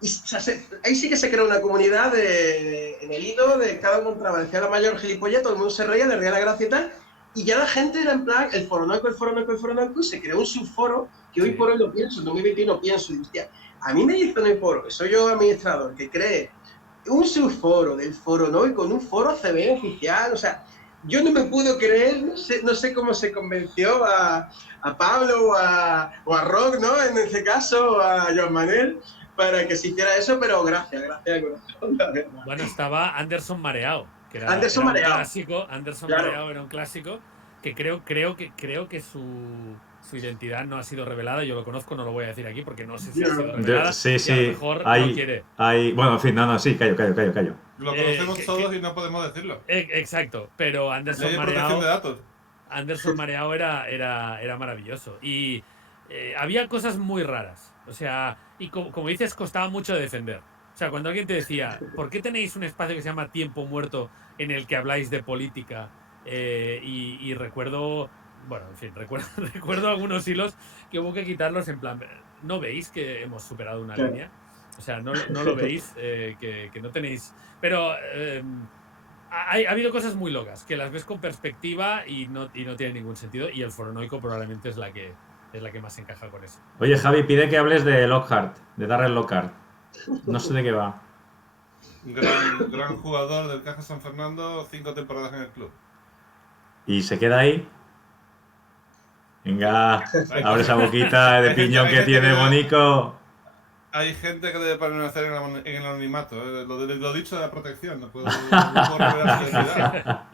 o sea, ahí sí que se creó una comunidad en el hilo de cada uno entraba, decía la mayor gilipollez, todo el mundo se reía, le reía la gracia y tal, y ya la gente era en plan el foronoico, y se creó un subforo que hoy por hoy lo pienso, en 2021 pienso, y hostia, a mí me dice hoy por hoy, soy yo administrador, que cree un subforo del foronoico en un foro CB oficial, o sea, yo no me puedo creer, no sé cómo se convenció a Pablo o a Rock, ¿no? En este caso, a Joan Manuel, para que se hiciera eso, pero gracias, corazón, la verdad. Bueno, estaba Anderson Mareado, que era, Anderson era un Mareado. clásico. Anderson Claro. Mareado era un clásico que creo que su identidad no ha sido revelada. Yo lo conozco, no lo voy a decir aquí porque no sé si ha sido revelada. Sí, y a sí. lo mejor no quiere. Bueno, en fin, no, sí, callo. Lo conocemos todos y no podemos decirlo. Exacto, pero Ley de protección de datos. Anderson Mareado era maravilloso. Y había cosas muy raras. O sea, y como dices, costaba mucho de defender. O sea, cuando alguien te decía, ¿por qué tenéis un espacio que se llama Tiempo Muerto en el que habláis de política? Y recuerdo, bueno, en fin, recuerdo algunos hilos que hubo que quitarlos en plan, ¿no veis que hemos superado una línea? O sea, no lo veis, que no tenéis... Pero ha habido cosas muy locas, que las ves con perspectiva y no tiene ningún sentido, y el foronoico probablemente es la que más encaja con eso. Oye, Javi, pide que hables de Lockhart, de Darrell Lockhart. No sé de qué va. Gran jugador del Caja San Fernando, 5 temporadas en el club. ¿Y se queda ahí? Venga, abre esa boquita de piñón que tiene Bonico. Hay gente que debe permanecer en el anonimato. Lo dicho de la protección, no puedo revelar su identidad.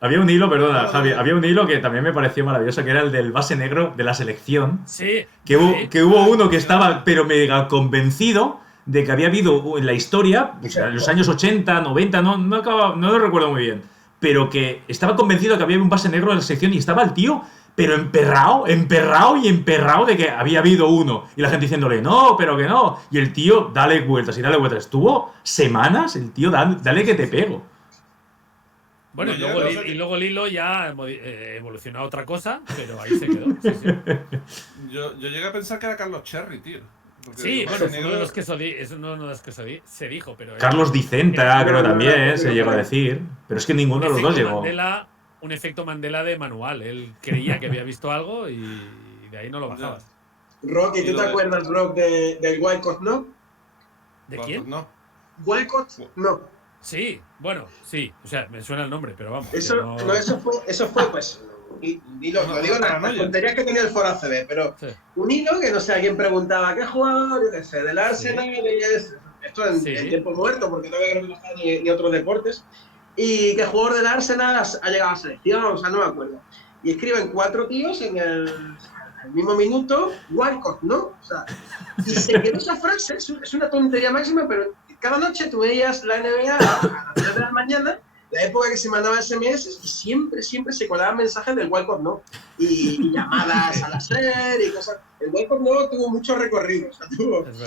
Había un hilo, perdona, Javi, había un hilo que también me pareció maravilloso, que era el del base negro de la selección. Sí. Que hubo uno que estaba, pero mega convencido de que había habido en la historia, o sea, en los años 80, 90, no lo recuerdo muy bien, pero que estaba convencido de que había un base negro en la selección y estaba el tío, pero emperrado de que había habido uno. Y la gente diciéndole, no, pero que no. Y el tío, dale vueltas. Estuvo semanas, el tío, dale que te pego. Bueno, y luego el hilo ya evolucionó a otra cosa, pero ahí se quedó. Sí. Yo llegué a pensar que era Carlos Cherry, tío. Sí, bueno, es uno de los que se dijo, pero... Carlos Dicenta, creo también, se llegó a decir. Pero es que ninguno de los dos llegó. Un efecto Mandela de manual. Él creía que había visto alsto y de ahí no lo bajabas. Rocky, ¿tú te acuerdas, Rock, del Walcott, no? ¿De quién? No. Walcott, no. Sí, bueno, sí. O sea, me suena el nombre, pero vamos. Eso fue, pues. Y lo digo, las tonterías que tenía el foro ACB, pero sí. Un hilo que no sé, alguien preguntaba, ¿qué jugador? Yo qué sé, del Arsenal, sí. Esto en tiempo muerto, porque no había que ni otros deportes. Y qué jugador del Arsenal ha llegado a la selección, o sea, no me acuerdo. Y escriben 4 tíos en el mismo minuto, Walcott, ¿no? O sea, y se quedó esa frase, es una tontería máxima, pero cada noche tú veías la NBA a las 3 de la mañana, la época que se mandaban SMS, y siempre se colaban mensajes del Walcott no. Y llamadas a la SER y cosas. El Walcott no tuvo mucho recorrido. O sea, Es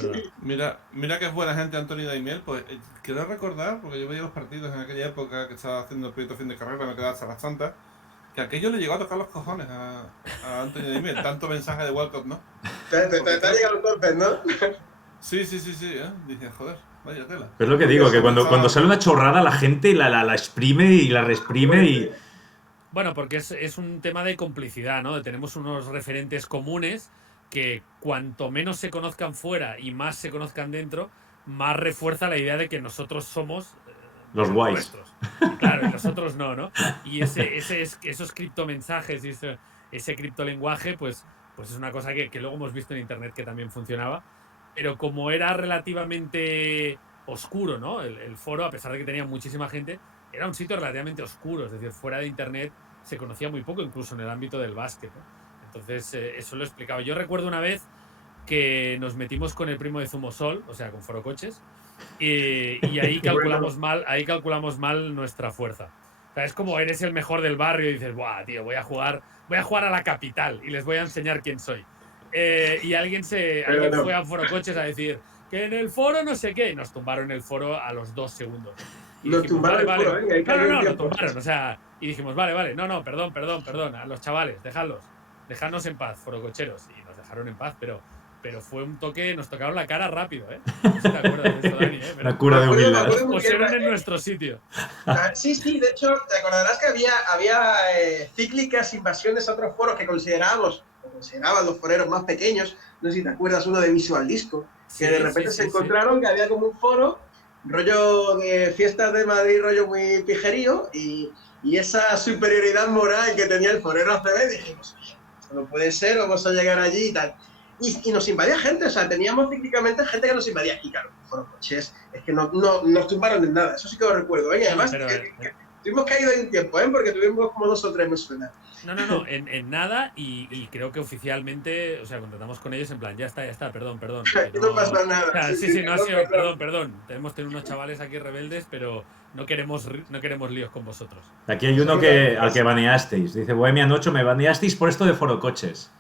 verdad. Mira que es buena gente Anthony Daimiel. Pues quiero recordar, porque yo veía los partidos en aquella época que estaba haciendo el proyecto fin de carrera, me quedaba hasta las tantas, que aquello le llegó a tocar los cojones a Anthony Daimiel. Tanto mensaje de Walcott no. Te ha llegado el golpe, ¿no? Sí. Dije, joder. Vaya tela. Es lo que digo, que cuando sale una chorrada la gente la exprime y la reexprime y... Bueno, porque es un tema de complicidad, ¿no? Tenemos unos referentes comunes que cuanto menos se conozcan fuera y más se conozcan dentro, más refuerza la idea de que nosotros somos los guays. Nuestros. Y claro, y nosotros no. Y esos criptomensajes y ese criptolenguaje, pues es una cosa que luego hemos visto en internet que también funcionaba. Pero como era relativamente oscuro, ¿no? El foro, a pesar de que tenía muchísima gente, era un sitio relativamente oscuro. Es decir, fuera de internet se conocía muy poco, incluso en el ámbito del básquet, ¿no? Entonces, eso lo explicaba. Yo recuerdo una vez que nos metimos con el primo de Zumosol, o sea, con Foro Coches, y ahí calculamos mal nuestra fuerza. O sea, es como eres el mejor del barrio y dices, buah, tío, voy a jugar a la capital y les voy a enseñar quién soy. Y alguien no. fue a Foro Coches a decir que en el foro no sé qué, y nos tumbaron el foro a los 2 segundos. Y Nos dijimos, tumbaron vale, el foro, vale. venga, hay que No, ir lo tiempo. tumbaron, o sea, y dijimos, vale, no, perdón, a los chavales, dejadnos en paz, forococheros. Y nos dejaron en paz, pero fue un toque, nos tocaron la cara rápido, ¿eh? No sé si te acuerdas de eso, Dani, ¿eh? Una cura de Me humildad. acuerdo Nos muy bien, pusieron en nuestro sitio. Sí, de hecho, te acordarás que había cíclicas invasiones a otros foros que consideraban los foreros más pequeños. No sé si te acuerdas uno de Visual Disco, que de repente se encontraron que había como un foro, rollo de fiestas de Madrid, rollo muy pijerío, y esa superioridad moral que tenía el forero ACB, dijimos, esto no puede ser, vamos a llegar allí y tal. Y nos invadía gente, o sea, teníamos cíclicamente gente que nos invadía. Y claro, Foro Coches, es que no nos tumbaron en nada, eso sí que lo recuerdo. Y además, tuvimos caído en tiempo, porque tuvimos como 2 o 3, me suena. No, en nada y creo que oficialmente, o sea, contratamos con ellos en plan, ya está, perdón. Que no pasa nada. O sea, sí, no ha perdón, sido, perdón. Hemos tenido unos chavales aquí rebeldes, pero no queremos líos con vosotros. Aquí hay uno al que baneasteis. Dice, Bohemian 8, me baneasteis por esto de Foro Coches.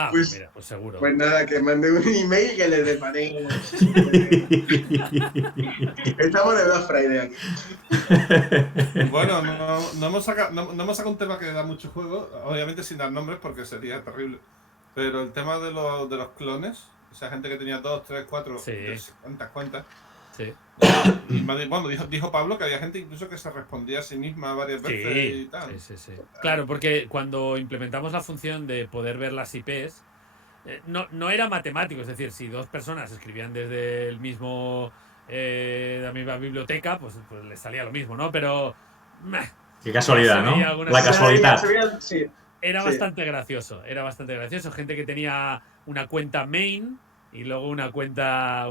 Ah, pues mira, pues seguro. Pues nada, que mandé un email que le desbanee. Estamos de Black Friday aquí. Bueno, no hemos sacado un tema que da mucho juego, obviamente sin dar nombres porque sería terrible. Pero el tema de los clones, esa gente que tenía 2, 3, 4, cuántas cuentas. Sí. Bueno, dijo Pablo que había gente incluso que se respondía a sí misma varias veces y tal. Sí. Claro, porque cuando implementamos la función de poder ver las IPs, no era matemático, es decir, si 2 personas escribían desde el mismo la misma biblioteca, pues les salía lo mismo, ¿no? Pero qué casualidad, ¿no? La casualidad. Era bastante gracioso, gente que tenía una cuenta main y luego una cuenta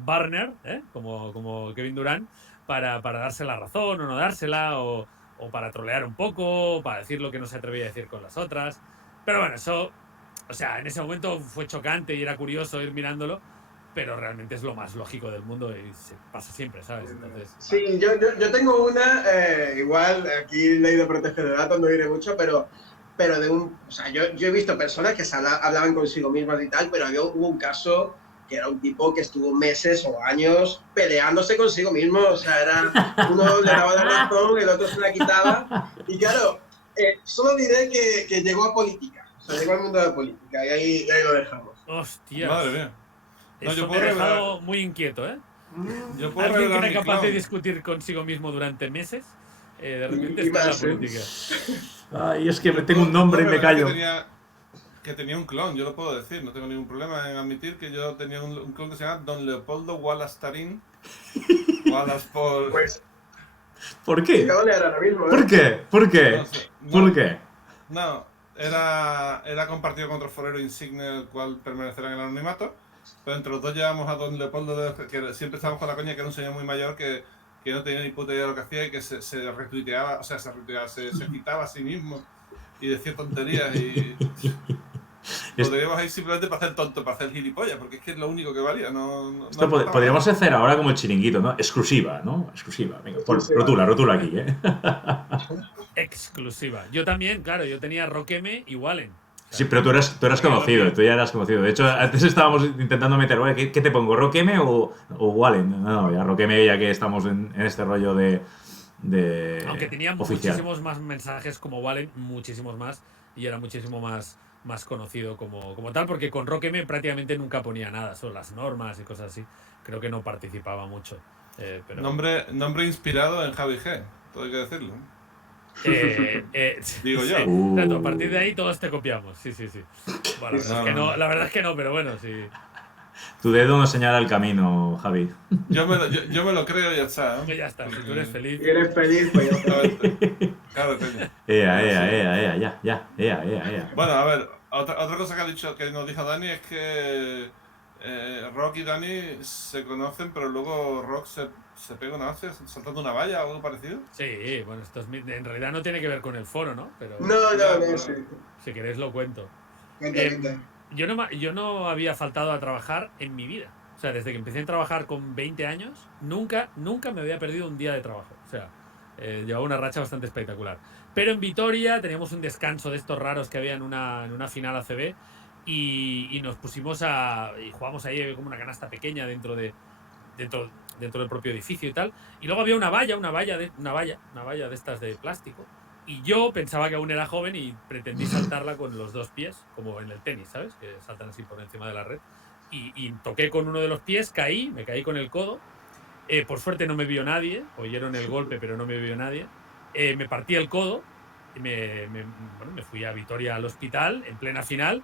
burner, como Kevin Durant, para darse la razón o no dársela, o para trolear un poco, para decir lo que no se atrevía a decir con las otras. Pero bueno, eso, o sea, en ese momento fue chocante y era curioso ir mirándolo, pero realmente es lo más lógico del mundo y se pasa siempre, ¿sabes? Entonces, sí, yo tengo una, igual, aquí ley de protección de datos, no diré mucho, pero o sea, yo he visto personas que hablaban consigo mismas y tal, pero hubo un caso que era un tipo que estuvo meses o años peleándose consigo mismo, o sea, uno le daba la razón, el otro se la quitaba, y claro, solo diré que llegó a política, o sea, llegó al mundo de la política, y ahí lo dejamos. Hostia. Madre mía. No, yo me he dejado muy inquieto, ¿eh? Yo puedo Alguien que era capaz clown de discutir consigo mismo durante meses, de repente está en la política. Ay, es que tengo un nombre y me callo. Que tenía un clon, yo lo puedo decir, no tengo ningún problema en admitir que yo tenía un clon que se llama Don Leopoldo Wallace Tarín. Wallace por... Pues, ¿por qué? Ahora mismo, ¿Por qué? ¿Por qué? No sé, ¿Por qué? No, era compartido con otro forero insigne, el cual permanecerá en el anonimato. Pero entre los dos llevamos a Don Leopoldo, que siempre estábamos con la coña, que era un señor muy mayor que no tenía ni puta idea de lo que hacía y que se retuiteaba, o sea, se citaba a sí mismo y decía tonterías y... Lo teníamos ahí simplemente para hacer tonto, para hacer gilipollas, porque es que es lo único que valía. Esto podríamos hacer ahora como el chiringuito, ¿no? Exclusiva, ¿no? Exclusiva. Venga, rotula aquí, ¿eh? Exclusiva. Yo también, claro, yo tenía Rock M y Wallen. O sea, sí, pero tú eras conocido, tú ya eras conocido. De hecho, antes estábamos intentando meter, oye, ¿qué te pongo? ¿Rock M o Wallen? No, ya Rock M, ya que estamos en este rollo de aunque tenía oficial. Muchísimos más mensajes como Wallen, muchísimos más, y era muchísimo más conocido como tal, porque con Rock M prácticamente nunca ponía nada, solo las normas y cosas así. Creo que no participaba mucho. Pero... Nombre inspirado en Javi G, todo hay que decirlo. Digo yo. Claro, a partir de ahí todos te copiamos, sí. Bueno, la verdad es que no, pero bueno, sí. Tu dedo nos señala el camino, Javi. Yo me lo creo y ya está. ¿eh? Ya está, si tú eres feliz. Si eres feliz, pues ya está. Claro, coño. Ya. Bueno, a ver, otra cosa que nos dijo Dani es que Rock y Dani se conocen, pero luego Rock se pega una hostia saltando una valla o algo parecido. Sí, bueno, en realidad no tiene que ver con el foro, ¿no? Pero No, sí. Si queréis lo cuento. Cuenta. Yo no había faltado a trabajar en mi vida. O sea, desde que empecé a trabajar con 20 años, nunca me había perdido un día de trabajo. O sea, Llevaba una racha bastante espectacular. Pero en Vitoria teníamos un descanso de estos raros que había en una final ACB y nos pusimos y jugamos ahí como una canasta pequeña dentro del propio edificio y tal. Y luego había una valla de estas de plástico. Y yo pensaba que aún era joven y pretendí saltarla con los dos pies, como en el tenis, ¿sabes? Que saltan así por encima de la red. Y toqué con uno de los pies, me caí con el codo. Por suerte no me vio nadie, oyeron el golpe, pero no me vio nadie. Me partí el codo, me fui a Vitoria al hospital en plena final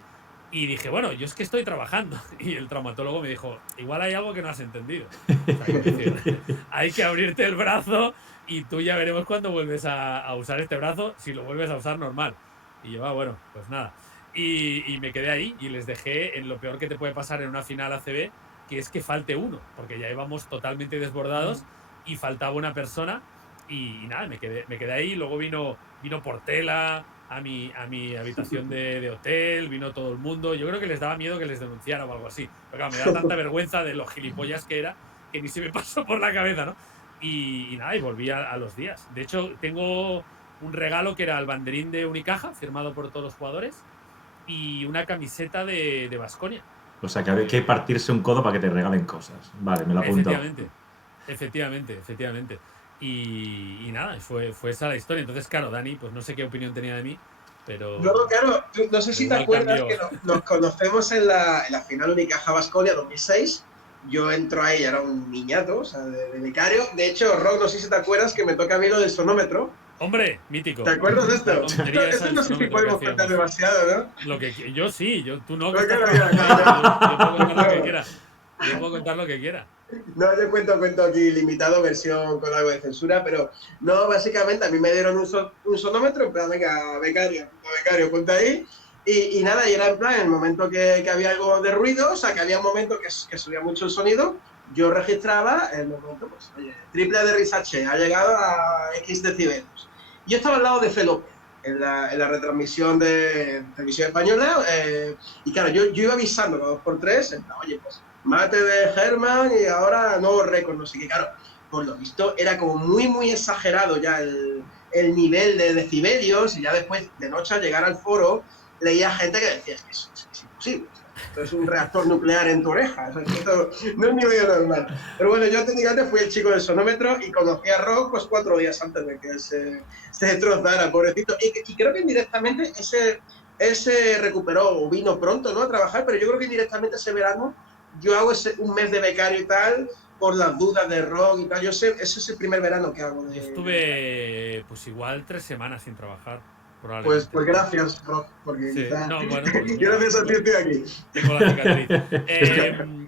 y dije, bueno, yo es que estoy trabajando. Y el traumatólogo me dijo, igual hay algo que no has entendido. O sea, hay que abrirte el brazo y tú ya veremos cuando vuelves a usar este brazo, si lo vuelves a usar normal. Y yo, bueno, pues nada. Y me quedé ahí y les dejé en lo peor que te puede pasar en una final ACB, que es que falte uno, porque ya íbamos totalmente desbordados y faltaba una persona y nada, me quedé ahí. Luego vino Portela a mi habitación de hotel, vino todo el mundo. Yo creo que les daba miedo que les denunciara o algo así. Pero claro, me da tanta vergüenza de lo gilipollas que era que ni se me pasó por la cabeza, ¿no? Y nada, y volví a los días. De hecho, tengo un regalo que era el banderín de Unicaja, firmado por todos los jugadores, y una camiseta de Baskonia. O sea, que hay que partirse un codo para que te regalen cosas. Vale, me lo apunto. Efectivamente. Y nada, fue esa la historia. Entonces, claro, Dani, pues no sé qué opinión tenía de mí, pero... Luego, claro, no sé si te acuerdas que nos conocemos en la final Unicaja Baskonia 2006. Yo entro ahí, era un niñato, o sea, de becario. De hecho, Rock, no sé si te acuerdas que me toca a mí lo del sonómetro. Hombre, mítico. ¿Te acuerdas de esto? Esto no sé si podemos contar demasiado, ¿no? Yo sí, tú no. Yo puedo contar lo que quiera. No, yo cuento aquí limitado, versión con algo de censura, pero no, básicamente a mí me dieron un sonómetro, en plan, venga, becario, ponte ahí. Y nada, y era en plan, en el momento que había algo de ruido, o sea, que había un momento que subía mucho el sonido, yo registraba el momento, pues, oye, triple de Risache, ha llegado a X decibelios. Yo estaba al lado de Felope, en la retransmisión de Televisión Española, y claro, yo iba avisando cada 2x3, en plan, oye, pues, mate de Herman y ahora nuevo récord, no sé qué, claro, por lo visto era como muy exagerado ya el nivel de decibelios, y ya después de noche al llegar al foro, leía gente que decía, es que es imposible. Esto es un reactor nuclear en tu oreja. O sea, esto no es ni medio normal. Pero bueno, yo técnicamente fui el chico del sonómetro y conocí a Rock pues 4 días antes de que él se destrozara, pobrecito. Y creo que indirectamente él se recuperó o vino pronto, ¿no?, a trabajar, pero yo creo que indirectamente ese verano yo hago un mes de becario y tal por las dudas de Rock y tal. Ese es el primer verano que hago. Yo estuve pues igual 3 semanas sin trabajar. Pues gracias, Rock, porque sí. quizá... No, bueno, pues gracias a ti estoy aquí. Tengo la cicatriz.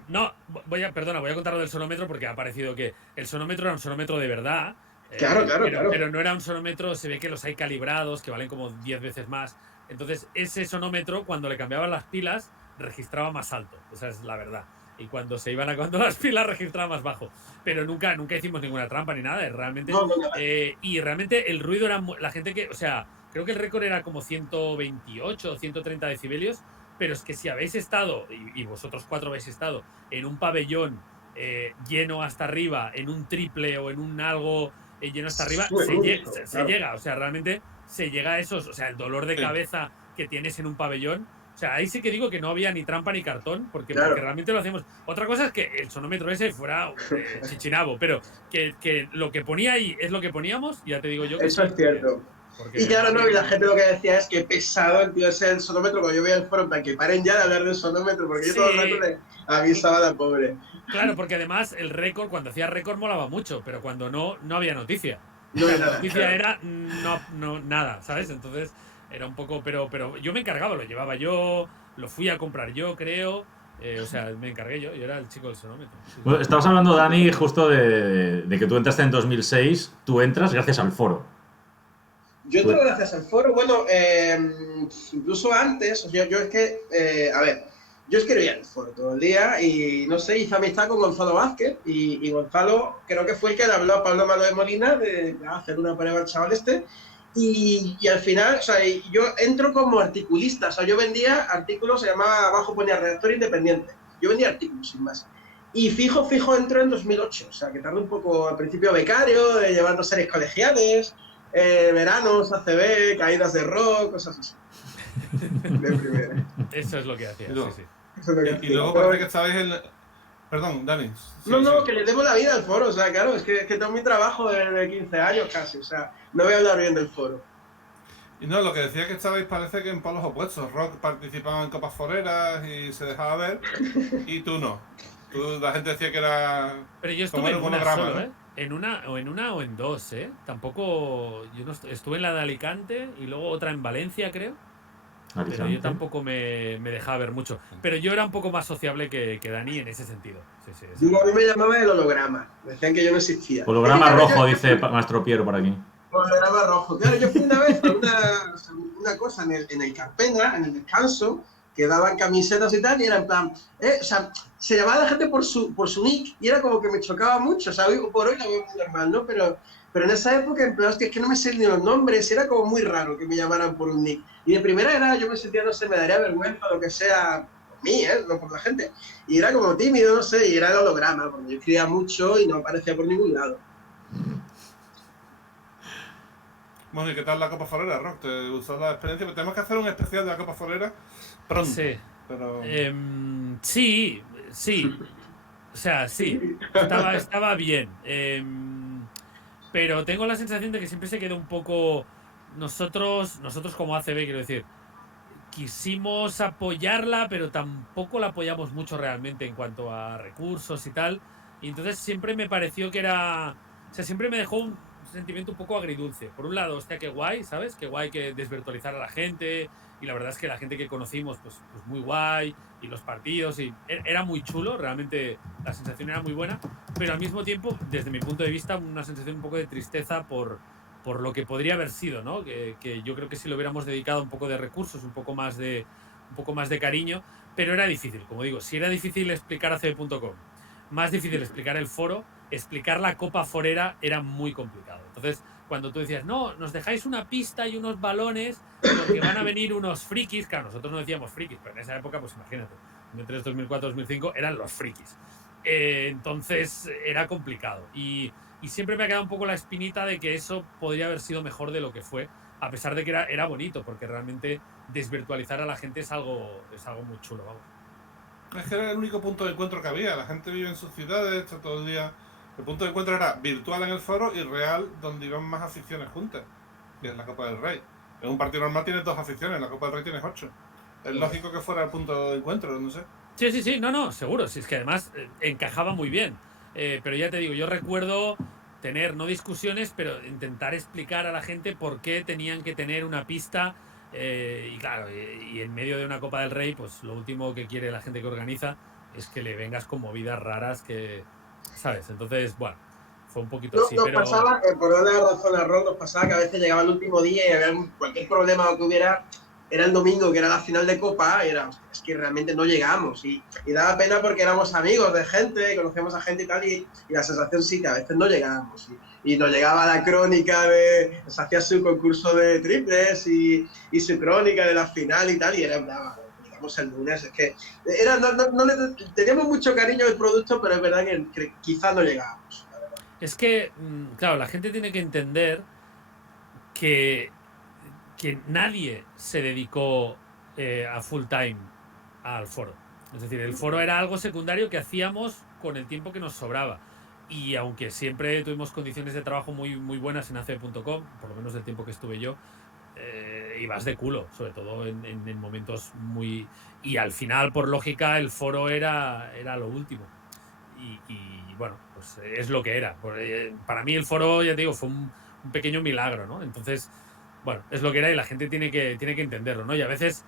No, voy a contar lo del sonómetro porque ha parecido que el sonómetro era un sonómetro de verdad. Claro. Pero no era un sonómetro, se ve que los hay calibrados, que valen como 10 veces más. Entonces, ese sonómetro, cuando le cambiaban las pilas, registraba más alto. Esa es la verdad. Y cuando se iban acabando las pilas, registraba más bajo. Pero nunca hicimos ninguna trampa ni nada. Realmente. No. Y realmente el ruido era... La gente que... O sea, creo que el récord era como 128 o 130 decibelios. Pero es que si habéis estado, y vosotros 4 habéis estado, en un pabellón lleno hasta arriba, en un triple o en un algo lleno hasta arriba, se llega. O sea, realmente se llega a esos. O sea, el dolor de cabeza que tienes en un pabellón. O sea, ahí sí que digo que no había ni trampa ni cartón, porque realmente lo hacemos. Otra cosa es que el sonómetro ese fuera chichinabo, pero que lo que ponía ahí es lo que poníamos, ya te digo yo. Eso es cierto. Y claro, no, y la gente lo que decía es que pesado el tío ese del sonómetro, cuando yo veía el foro, para que paren ya de hablar del sonómetro, porque yo todo el rato le avisaba a la pobre. Claro, porque además el récord, cuando hacía récord molaba mucho, pero cuando no había noticia. No había la nada. noticia era nada, ¿sabes? Entonces era un poco, pero yo me encargaba, lo llevaba yo, lo fui a comprar yo, creo. O sea, me encargué yo era el chico del sonómetro. Sí. Bueno, estabas hablando, Dani, justo de que tú entraste en 2006, tú entras gracias al foro. Yo entro gracias al foro, bueno, incluso antes, yo es que, yo escribía en el foro todo el día y, no sé, hice amistad con Gonzalo Vázquez y Gonzalo creo que fue el que le habló a Pablo Malo de Molina de hacer una prueba al chaval este. Y al final, o sea, yo entro como articulista, o sea, yo vendía artículos, se llamaba, abajo ponía redactor independiente, yo vendía artículos sin más. Y fijo entró en 2008, o sea, que tardó un poco al principio becario, llevando series colegiales, veranos, ACB, caídas de rock, cosas así. De primera. Eso es lo que hacía, No. sí. Eso es lo que Y hacía. luego parece que estabais en... Perdón, Dani. No, Sí. que le debo la vida al foro, o sea, claro, es que tengo mi trabajo de 15 años casi, o sea, no voy a hablar bien del foro. Y no, lo que decía que estabais parece que en polos opuestos. Rock participaba en copas foreras y se dejaba ver, y tú no. La gente decía que era... Pero yo como estuve en un una monograma, solo, ¿no? ¿eh? En una o en dos, ¿eh? Tampoco... Yo no estuve en la de Alicante y luego otra en Valencia, creo. Pero yo Alicante. tampoco me dejaba ver mucho. Pero yo era un poco más sociable que Dani en ese sentido. Sí, Digo, a mí me llamaban el holograma, decían que yo no existía. Holograma Claro, rojo, dice Maestro Piero por aquí. Holograma rojo. Claro, yo fui una vez a una cosa en el Carpena, en el descanso, que daban camisetas y tal, y era en plan, o sea, se llamaba la gente por su nick, y era como que me chocaba mucho, o sea, hoy por hoy lo veo muy normal, ¿no? Pero en esa época, en plan, hostia, es que no me sé ni los nombres, era como muy raro que me llamaran por un nick. Y de primera yo me sentía, no sé, me daría vergüenza, lo que sea, por mí, no por la gente. Y era como tímido, no sé, y era el holograma, porque yo escribía mucho y no aparecía por ningún lado. Bueno, ¿y qué tal la Copa Forera, Rock? ¿Te gustó la experiencia? Tenemos que hacer un especial de la Copa Forera pronto. Sí. Pero... Sí. O sea, sí. Estaba bien. Pero tengo la sensación de que siempre se quedó un poco... Nosotros como ACB, quiero decir, quisimos apoyarla, pero tampoco la apoyamos mucho realmente en cuanto a recursos y tal. Y entonces siempre me pareció que era... O sea, siempre me dejó un sentimiento un poco agridulce. Por un lado, hostia, qué guay, ¿sabes? Qué guay que desvirtualizar a la gente. Y la verdad es que la gente que conocimos, pues muy guay. Y los partidos, y era muy chulo. Realmente la sensación era muy buena. Pero al mismo tiempo, desde mi punto de vista, una sensación un poco de tristeza por lo que podría haber sido, ¿no? Que yo creo que si lo hubiéramos dedicado un poco de recursos, un poco más de cariño, pero era difícil, como digo, si era difícil explicar ACB.com, más difícil explicar el foro, explicar la Copa Forera era muy complicado. Entonces, cuando tú decías, no, nos dejáis una pista y unos balones porque van a venir unos frikis, claro, nosotros no decíamos frikis, pero en esa época, pues imagínate, 2003, 2004, 2005 eran los frikis. Entonces era complicado y siempre me ha quedado un poco la espinita de que eso podría haber sido mejor de lo que fue, a pesar de que era bonito, porque realmente desvirtualizar a la gente es algo muy chulo, vamos. Es que era el único punto de encuentro que había. La gente vive en sus ciudades, está todo el día. El punto de encuentro era virtual en el foro y real, donde iban más aficiones juntas, que es la Copa del Rey. En un partido normal tienes 2 aficiones, en la Copa del Rey tienes 8. Es lógico que fuera el punto de encuentro, no sé. Sí, no, seguro. Si es que además encajaba muy bien. Pero ya te digo, yo recuerdo tener, no discusiones, pero intentar explicar a la gente por qué tenían que tener una pista. Y claro, y en medio de una Copa del Rey, pues lo último que quiere la gente que organiza es que le vengas con movidas raras que, ¿sabes? Entonces, bueno, fue un poquito así, Nos pero... pasaba, por darle la razón a Ron, nos pasaba que a veces llegaba el último día y había cualquier problema que hubiera, era el domingo, que era la final de Copa, y era, es que realmente no llegamos. Y daba pena porque éramos amigos de gente, conocíamos a gente y tal, y la sensación sí que a veces no llegábamos. Y nos llegaba la crónica se hacía su concurso de triples y su crónica de la final y tal, y era brava. Llegamos el lunes, es que teníamos mucho cariño del producto, pero es verdad que quizás no llegábamos. Es que, claro, la gente tiene que entender que nadie se dedicó a full time al foro. Es decir, el foro era algo secundario que hacíamos con el tiempo que nos sobraba. Y aunque siempre tuvimos condiciones de trabajo muy, muy buenas en ACB.com, por lo menos del tiempo que estuve yo, ibas de culo, sobre todo en momentos muy... Y al final, por lógica, el foro era lo último. Y bueno, pues es lo que era. Para mí el foro, ya te digo, fue un pequeño milagro, ¿no? Entonces, bueno, es lo que era y la gente tiene que entenderlo, ¿no? Y a veces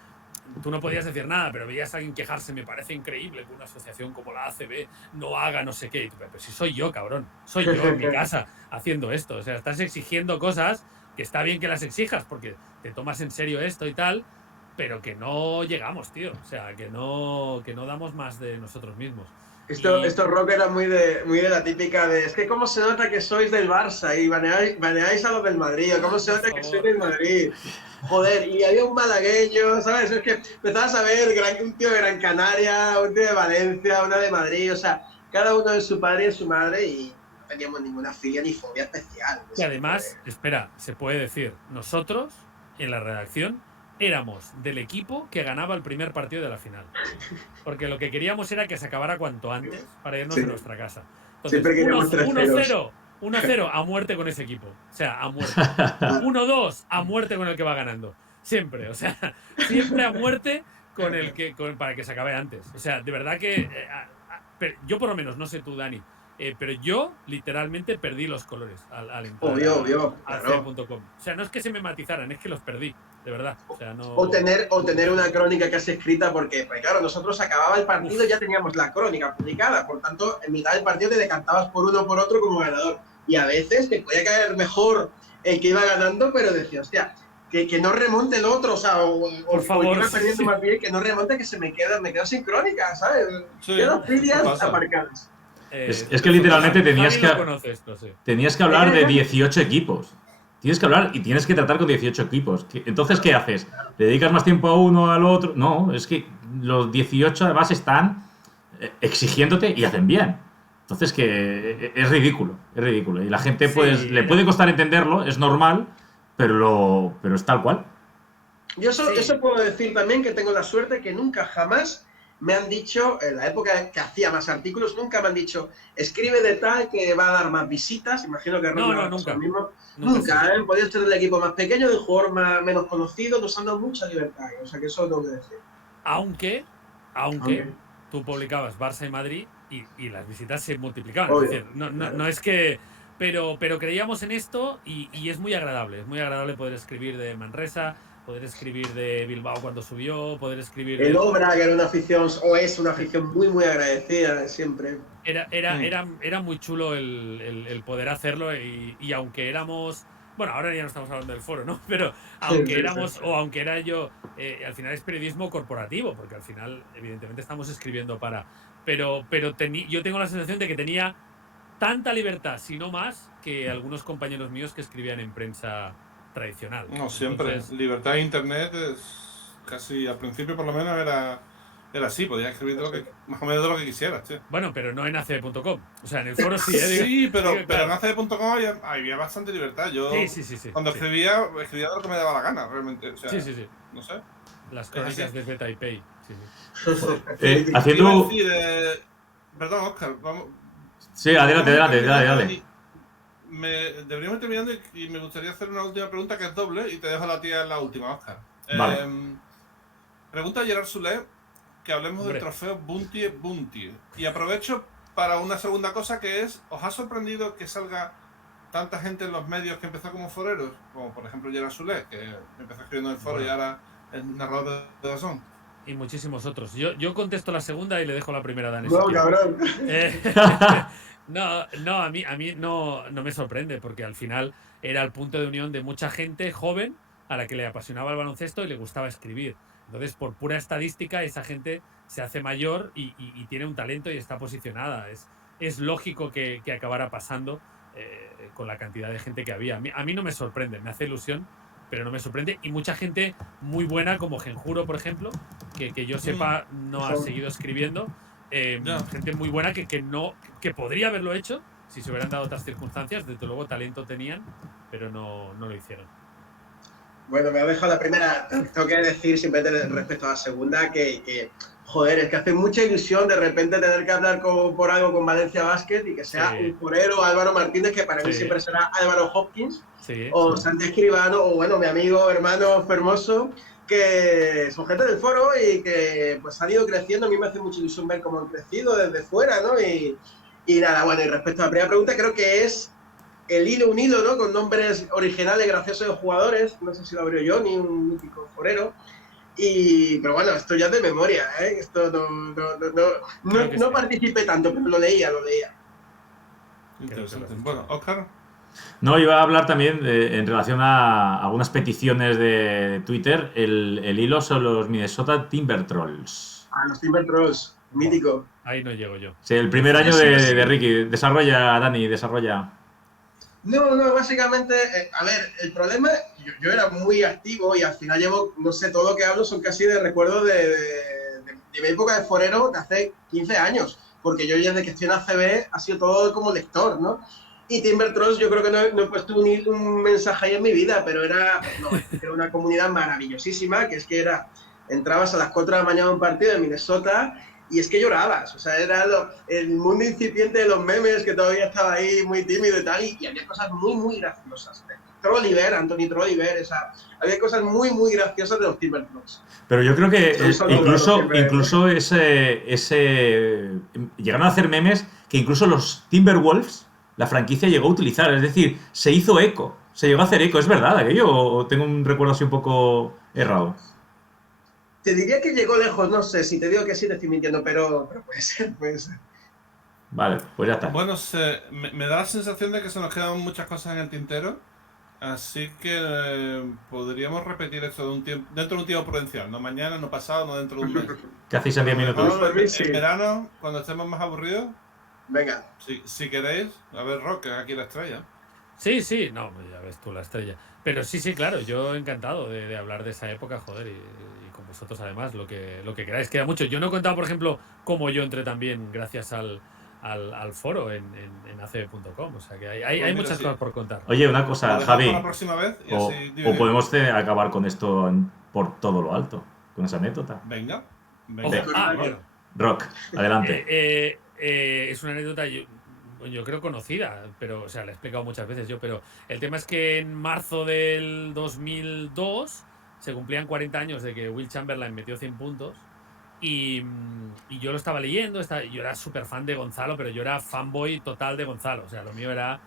tú no podías decir nada, pero veías a alguien quejarse, me parece increíble que una asociación como la ACB no haga no sé qué. Y tú, pero si soy yo, cabrón, soy yo en mi casa haciendo esto. O sea, estás exigiendo cosas que está bien que las exijas porque te tomas en serio esto y tal, pero que no llegamos, tío. O sea, que no damos más de nosotros mismos. Esto rock era muy de la típica de, es que cómo se nota que sois del Barça y baneáis a los del Madrid, o cómo se nota que sois del Madrid. Joder, y había un malagueño, ¿sabes? Es que empezabas a ver un tío de Gran Canaria, un tío de Valencia, una de Madrid, o sea, cada uno de su padre y de su madre y no teníamos ninguna filia ni fobia especial. Y además, espera, se puede decir, nosotros en la redacción éramos del equipo que ganaba el primer partido de la final. Porque lo que queríamos era que se acabara cuanto antes para irnos Sí. a nuestra casa. Siempre queríamos 3-0. 1-0 a muerte con ese equipo. O sea, a muerte. 1-2 a muerte con el que va ganando. Siempre, o sea, siempre a muerte con el que para que se acabe antes. O sea, de verdad que yo por lo menos, no sé tú, Dani, pero yo literalmente perdí los colores al entrar Obvio, a claro. C.com. O sea, no es que se me matizaran, es que los perdí, de verdad. O sea, no... O tener una crónica casi escrita porque, pues claro, nosotros acababa el partido y ya teníamos la crónica publicada, por tanto, en mitad del partido te decantabas por uno o por otro como ganador. Y a veces te podía caer mejor el que iba ganando, pero decía, hostia, que no remonte el otro, o sea, Por favor, que iba perdiendo sí. más bien, que no remonte, que me quedo sin crónica, ¿sabes? Sí, Quedo filias pasa. aparcadas. Es que literalmente tenías Javi que- lo conoce esto, sí. Tenías que hablar de 18 equipos. Tienes que hablar y tienes que tratar con 18 equipos. Entonces, ¿qué haces? ¿Le dedicas más tiempo a uno al otro? No, es que los 18 además están exigiéndote y hacen bien. Entonces, que es ridículo, es ridículo. Y la gente, pues, Sí, le puede costar entenderlo, es normal, pero es tal cual. Yo Sí. eso puedo decir también que tengo la suerte que nunca jamás me han dicho, en la época que hacía más artículos, nunca me han dicho, escribe de tal que va a dar más visitas. Imagino que No, Ronda nunca. lo mismo. Nunca, sí. Podías tener el equipo más pequeño, del jugador menos conocido, nos han dado mucha libertad. O sea que eso tengo que decir. Aunque Aunque- tú publicabas Barça y Madrid y las visitas se multiplicaban. Obvio, Es decir, claro. no es que... Pero creíamos en esto y es muy agradable. Es muy agradable poder escribir de Manresa, poder escribir de Bilbao cuando subió, poder escribir El de... Obra, que era una afición, o es una afición muy, muy agradecida siempre. Era muy chulo el poder hacerlo y aunque éramos... Bueno, ahora ya no estamos hablando del foro, ¿no? Pero aunque sí, éramos, sí. o aunque era yo, al final es periodismo corporativo, porque al final, evidentemente, estamos escribiendo para... Pero yo tengo la sensación de que tenía tanta libertad, si no más, que algunos compañeros míos que escribían en prensa tradicional. No, siempre. Entonces, Libertad de internet es casi, al principio por lo menos era así, podías escribir de lo que, más o menos de lo que quisieras, tío. bueno, pero no en AC.com. O sea, en el foro sí, ¿eh? Sí, pero claro. en ACD.com había bastante libertad. Yo Sí. cuando sí. escribía de lo que me daba la gana, realmente. O sea, Sí. no sé. Las crónicas así. desde Taipei. Sí. Iba a Haciendo... decir, perdón, Óscar, vamos. Sí, adelante, dale. Deberíamos ir terminando y me gustaría hacer una última pregunta que es doble y te dejo a la tía en la última, Óscar. Vale. Pregunta a Gerard Soler que hablemos Hombre. del trofeo Bunty. Y aprovecho para una segunda cosa que es, ¿os ha sorprendido que salga tanta gente en los medios que empezó como foreros? Como por ejemplo Gerard Soler, que empezó escribiendo en el foro Bueno. y ahora es narrador de Dazón. Y muchísimos otros. Yo contesto la segunda y le dejo la primera a Dani. No, si quiere. cabrón. No, a mí no me sorprende, porque al final era el punto de unión de mucha gente joven a la que le apasionaba el baloncesto y le gustaba escribir. Entonces, por pura estadística, esa gente se hace mayor y tiene un talento y está posicionada. Es lógico que acabara pasando con la cantidad de gente que había. A mí no me sorprende, me hace ilusión, pero no me sorprende. Y mucha gente muy buena, como Genjuro, por ejemplo, que yo sepa no ha seguido escribiendo. Gente muy buena que podría haberlo hecho si se hubieran dado otras circunstancias. Desde luego talento tenían, pero no lo hicieron. Bueno, me ha dejado la primera. Tengo que decir simplemente respecto a la segunda que joder, es que hace mucha ilusión de repente tener que hablar por algo con Valencia Basket y que sea Sí. un forero Álvaro Martínez, que para mí Sí. siempre será Álvaro Hopkins, Sí. o Santi Escribano, o bueno, mi amigo, hermano Fermoso, que son gente del foro y que pues han ido creciendo. A mí me hace mucha ilusión ver cómo han crecido desde fuera, ¿no? Y nada, bueno, y respecto a la primera pregunta, creo que es un hilo, ¿no? Con nombres originales, graciosos de jugadores. No sé si lo abrió Johnny, un mítico forero. Pero bueno, esto ya es de memoria, ¿eh? Esto Creo que no sí. participé tanto, pero lo leía. Interesante. Bueno, Óscar. No, iba a hablar también en relación a algunas peticiones de Twitter, el hilo sobre los Minnesota Timbertrolls. A los Timber Trolls, mítico. Ahí no llego yo. Sí, el primer año de Ricky. Desarrolla, Dani, desarrolla. No, básicamente, a ver, el problema, yo era muy activo y al final llevo, no sé, todo lo que hablo son casi de recuerdos de mi época de forero de hace 15 años. porque yo desde que estoy en ACB ha sido todo como lector, ¿no? Y Timber Trolls yo creo que no he puesto un mensaje ahí en mi vida, pero era una comunidad maravillosísima, que es que entrabas a las 4 de la mañana a un partido de Minnesota y es que llorabas, o sea, era el mundo incipiente de los memes, que todavía estaba ahí muy tímido y tal, y había cosas muy, muy graciosas. Anthony Trolliver, había cosas muy, muy graciosas de los Timber Trolls. Pero yo creo que incluso llegaron a hacer memes que incluso los Timberwolves, la franquicia, llegó a utilizar. Es decir, se hizo eco. Se llegó a hacer eco. ¿Es verdad aquello? ¿O tengo un recuerdo así un poco errado? Te diría que llegó lejos, no sé. Si te digo que sí, te estoy mintiendo, pero puede ser. Vale, pues ya está. Bueno, me da la sensación de que se nos quedan muchas cosas en el tintero. Así que podríamos repetir esto dentro de un tiempo prudencial. No mañana, no pasado, no dentro de un mes. ¿Qué hacéis en 10 minutos? En verano, cuando estemos más aburridos. Venga. Si queréis, a ver, Rock, aquí la estrella. Sí, no, ya ves tú la estrella. Pero sí, claro, yo encantado de hablar de esa época, joder, y con vosotros además, lo que queráis. Queda mucho. Yo no he contado, por ejemplo, cómo yo entré también gracias al foro en acb.com. O sea que hay muchas cosas por contar. Oye, una cosa, Javi. La próxima vez y o podemos acabar con esto por todo lo alto, con esa anécdota. Venga. Bueno. Rock, adelante. Es una anécdota, yo creo conocida, pero, o sea, la he explicado muchas veces yo, pero el tema es que en marzo del 2002 se cumplían 40 años de que Will Chamberlain metió 100 puntos y yo lo estaba leyendo, yo era súper fan de Gonzalo, pero yo era fanboy total de Gonzalo, o sea, lo mío era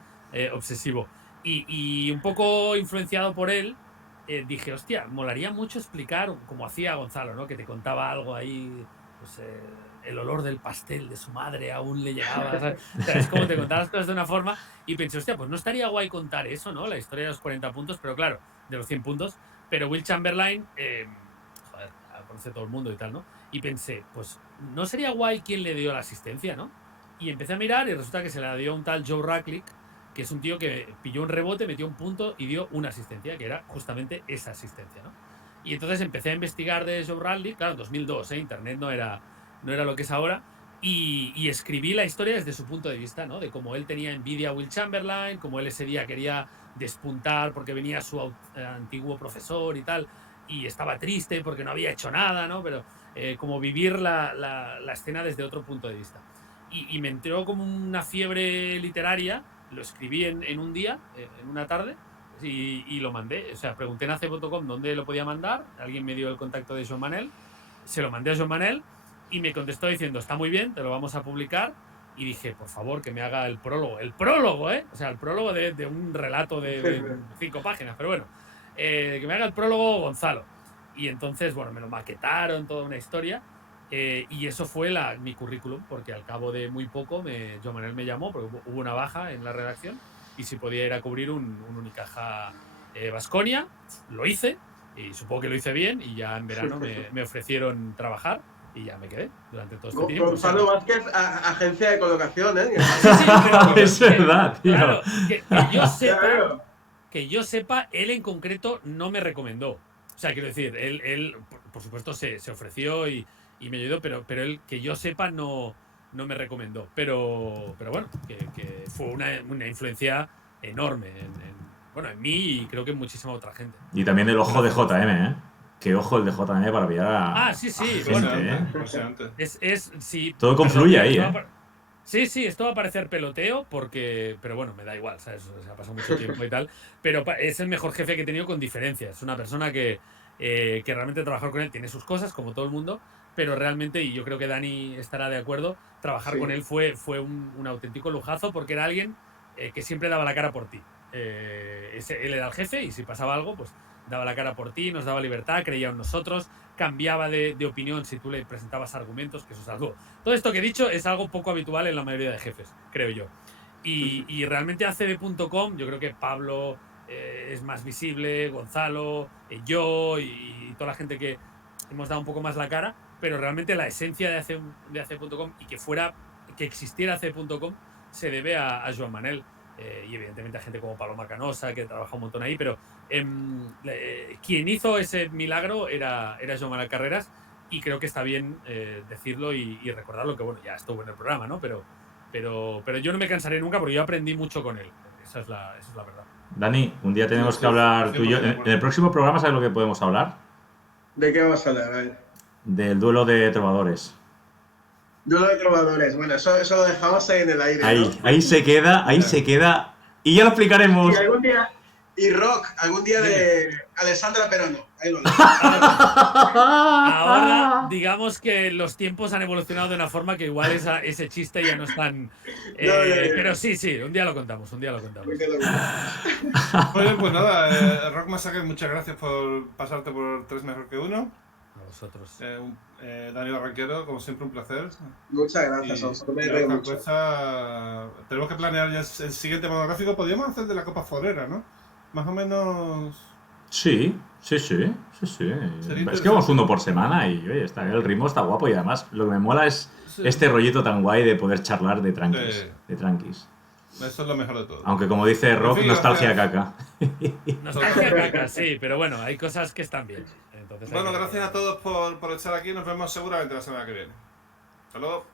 obsesivo. Y un poco influenciado por él, dije, hostia, molaría mucho explicar como hacía Gonzalo, ¿no? Que te contaba algo ahí, pues el olor del pastel de su madre aún le llegaba, ¿sabes? O sea, es como te contaba las cosas de una forma y pensé, hostia, pues no estaría guay contar eso, ¿no? La historia de los 40 puntos, pero claro, de los 100 puntos, pero Will Chamberlain, joder, la conoce todo el mundo y tal, ¿no? Y pensé, pues no sería guay quien le dio la asistencia, ¿no? Y empecé a mirar y resulta que se la dio un tal Joe Rackley, que es un tío que pilló un rebote, metió un punto y dio una asistencia, que era justamente esa asistencia, ¿no? Y entonces empecé a investigar de Joe Rackley, claro, en 2002, Internet no era lo que es ahora, y escribí la historia desde su punto de vista, ¿no? De cómo él tenía envidia a Will Chamberlain, cómo él ese día quería despuntar porque venía su antiguo profesor y tal, y estaba triste porque no había hecho nada, ¿no? Pero como vivir la escena desde otro punto de vista. Y me entró como una fiebre literaria, lo escribí en un día, en una tarde, y lo mandé. O sea, pregunté en acb.com dónde lo podía mandar, alguien me dio el contacto de Joan Manel, se lo mandé a Joan Manel, y me contestó diciendo, está muy bien, te lo vamos a publicar. Y dije, por favor, que me haga el prólogo. El prólogo, ¿eh? O sea, el prólogo de un relato de 5 páginas. Pero bueno, que me haga el prólogo Gonzalo. Y entonces, bueno, me lo maquetaron, toda una historia. Y eso fue mi currículum, porque al cabo de muy poco, Joan Manel me llamó, porque hubo una baja en la redacción, y si podía ir a cubrir un Unicaja Baskonia. Lo hice, y supongo que lo hice bien, y ya en verano me ofrecieron trabajar. Y ya me quedé durante todo este tiempo. Gonzalo Vázquez, agencia de colocación, ¿eh? Sí, pero es verdad, tío. Claro, que yo sepa, él en concreto no me recomendó. O sea, quiero decir, él por supuesto, se ofreció y me ayudó, pero él, que yo sepa, no me recomendó. Pero bueno, que fue una influencia enorme en mí y creo que en muchísima otra gente. Y también el ojo de JM, ¿eh? Qué ojo el de JM para pillar a sí. gente, Bueno, sí, todo confluye ahí, ¿eh? Sí, esto va a parecer peloteo pero bueno, me da igual, ¿sabes? O sea, ha pasado mucho tiempo y tal, pero es el mejor jefe que he tenido con diferencia. Es una persona que realmente trabajar con él tiene sus cosas, como todo el mundo, pero realmente, y yo creo que Dani estará de acuerdo, trabajar con él fue un auténtico lujazo, porque era alguien que siempre daba la cara por ti. Él era el jefe y si pasaba algo, pues daba la cara por ti, nos daba libertad, creía en nosotros, cambiaba de opinión si tú le presentabas argumentos, que eso es algo. Todo esto que he dicho es algo poco habitual en la mayoría de jefes, creo yo. Y realmente acb.com, yo creo que Pablo es más visible, Gonzalo, yo y toda la gente que hemos dado un poco más la cara, pero realmente la esencia de acb.com y que existiera acb.com se debe a Joan Manel. Y evidentemente a gente como Paloma Canosa, que trabaja un montón ahí, pero quien hizo ese milagro era Joan Manel Carreras, y creo que está bien decirlo y recordarlo, que bueno, ya estuvo en el programa, ¿no? Pero yo no me cansaré nunca porque yo aprendí mucho con él. Esa es la verdad. Dani, un día tenemos que hablar tú y yo. En el próximo programa, ¿sabes lo que podemos hablar? ¿De qué vamos a hablar? A ver. Del duelo de trovadores. Duelo de trovadores. Bueno, eso lo dejamos ahí en el aire, Ahí, ¿no? ahí se queda. Y ya lo explicaremos. Y algún día... Y rock, algún día de Alessandra Perono. Ahí lo dejo. Ahora, digamos que los tiempos han evolucionado de una forma que igual ese chiste ya no es tan... Pero sí, un día lo contamos, Muy bien. Muy bien, pues nada, Rock Massacre, muchas gracias por pasarte por 3 mejor que uno. A vosotros. Dani Barranquero, como siempre, un placer. Muchas gracias, Y Oso. Me reí mucho. tenemos que planear ya el siguiente monográfico. Podríamos hacer de la Copa Forera, ¿no? Más o menos. Sí. Es que vamos uno por semana y oye, el ritmo está guapo y además lo que me mola es este rollito tan guay de poder charlar de tranquis. Eso es lo mejor de todo. Aunque como dice Rock, En fin, nostalgia gracias. caca. Nostalgia caca, sí, pero bueno, hay cosas que están bien. Entonces Bueno, gracias a todos por estar aquí. Nos vemos seguramente la semana que viene. Hasta luego.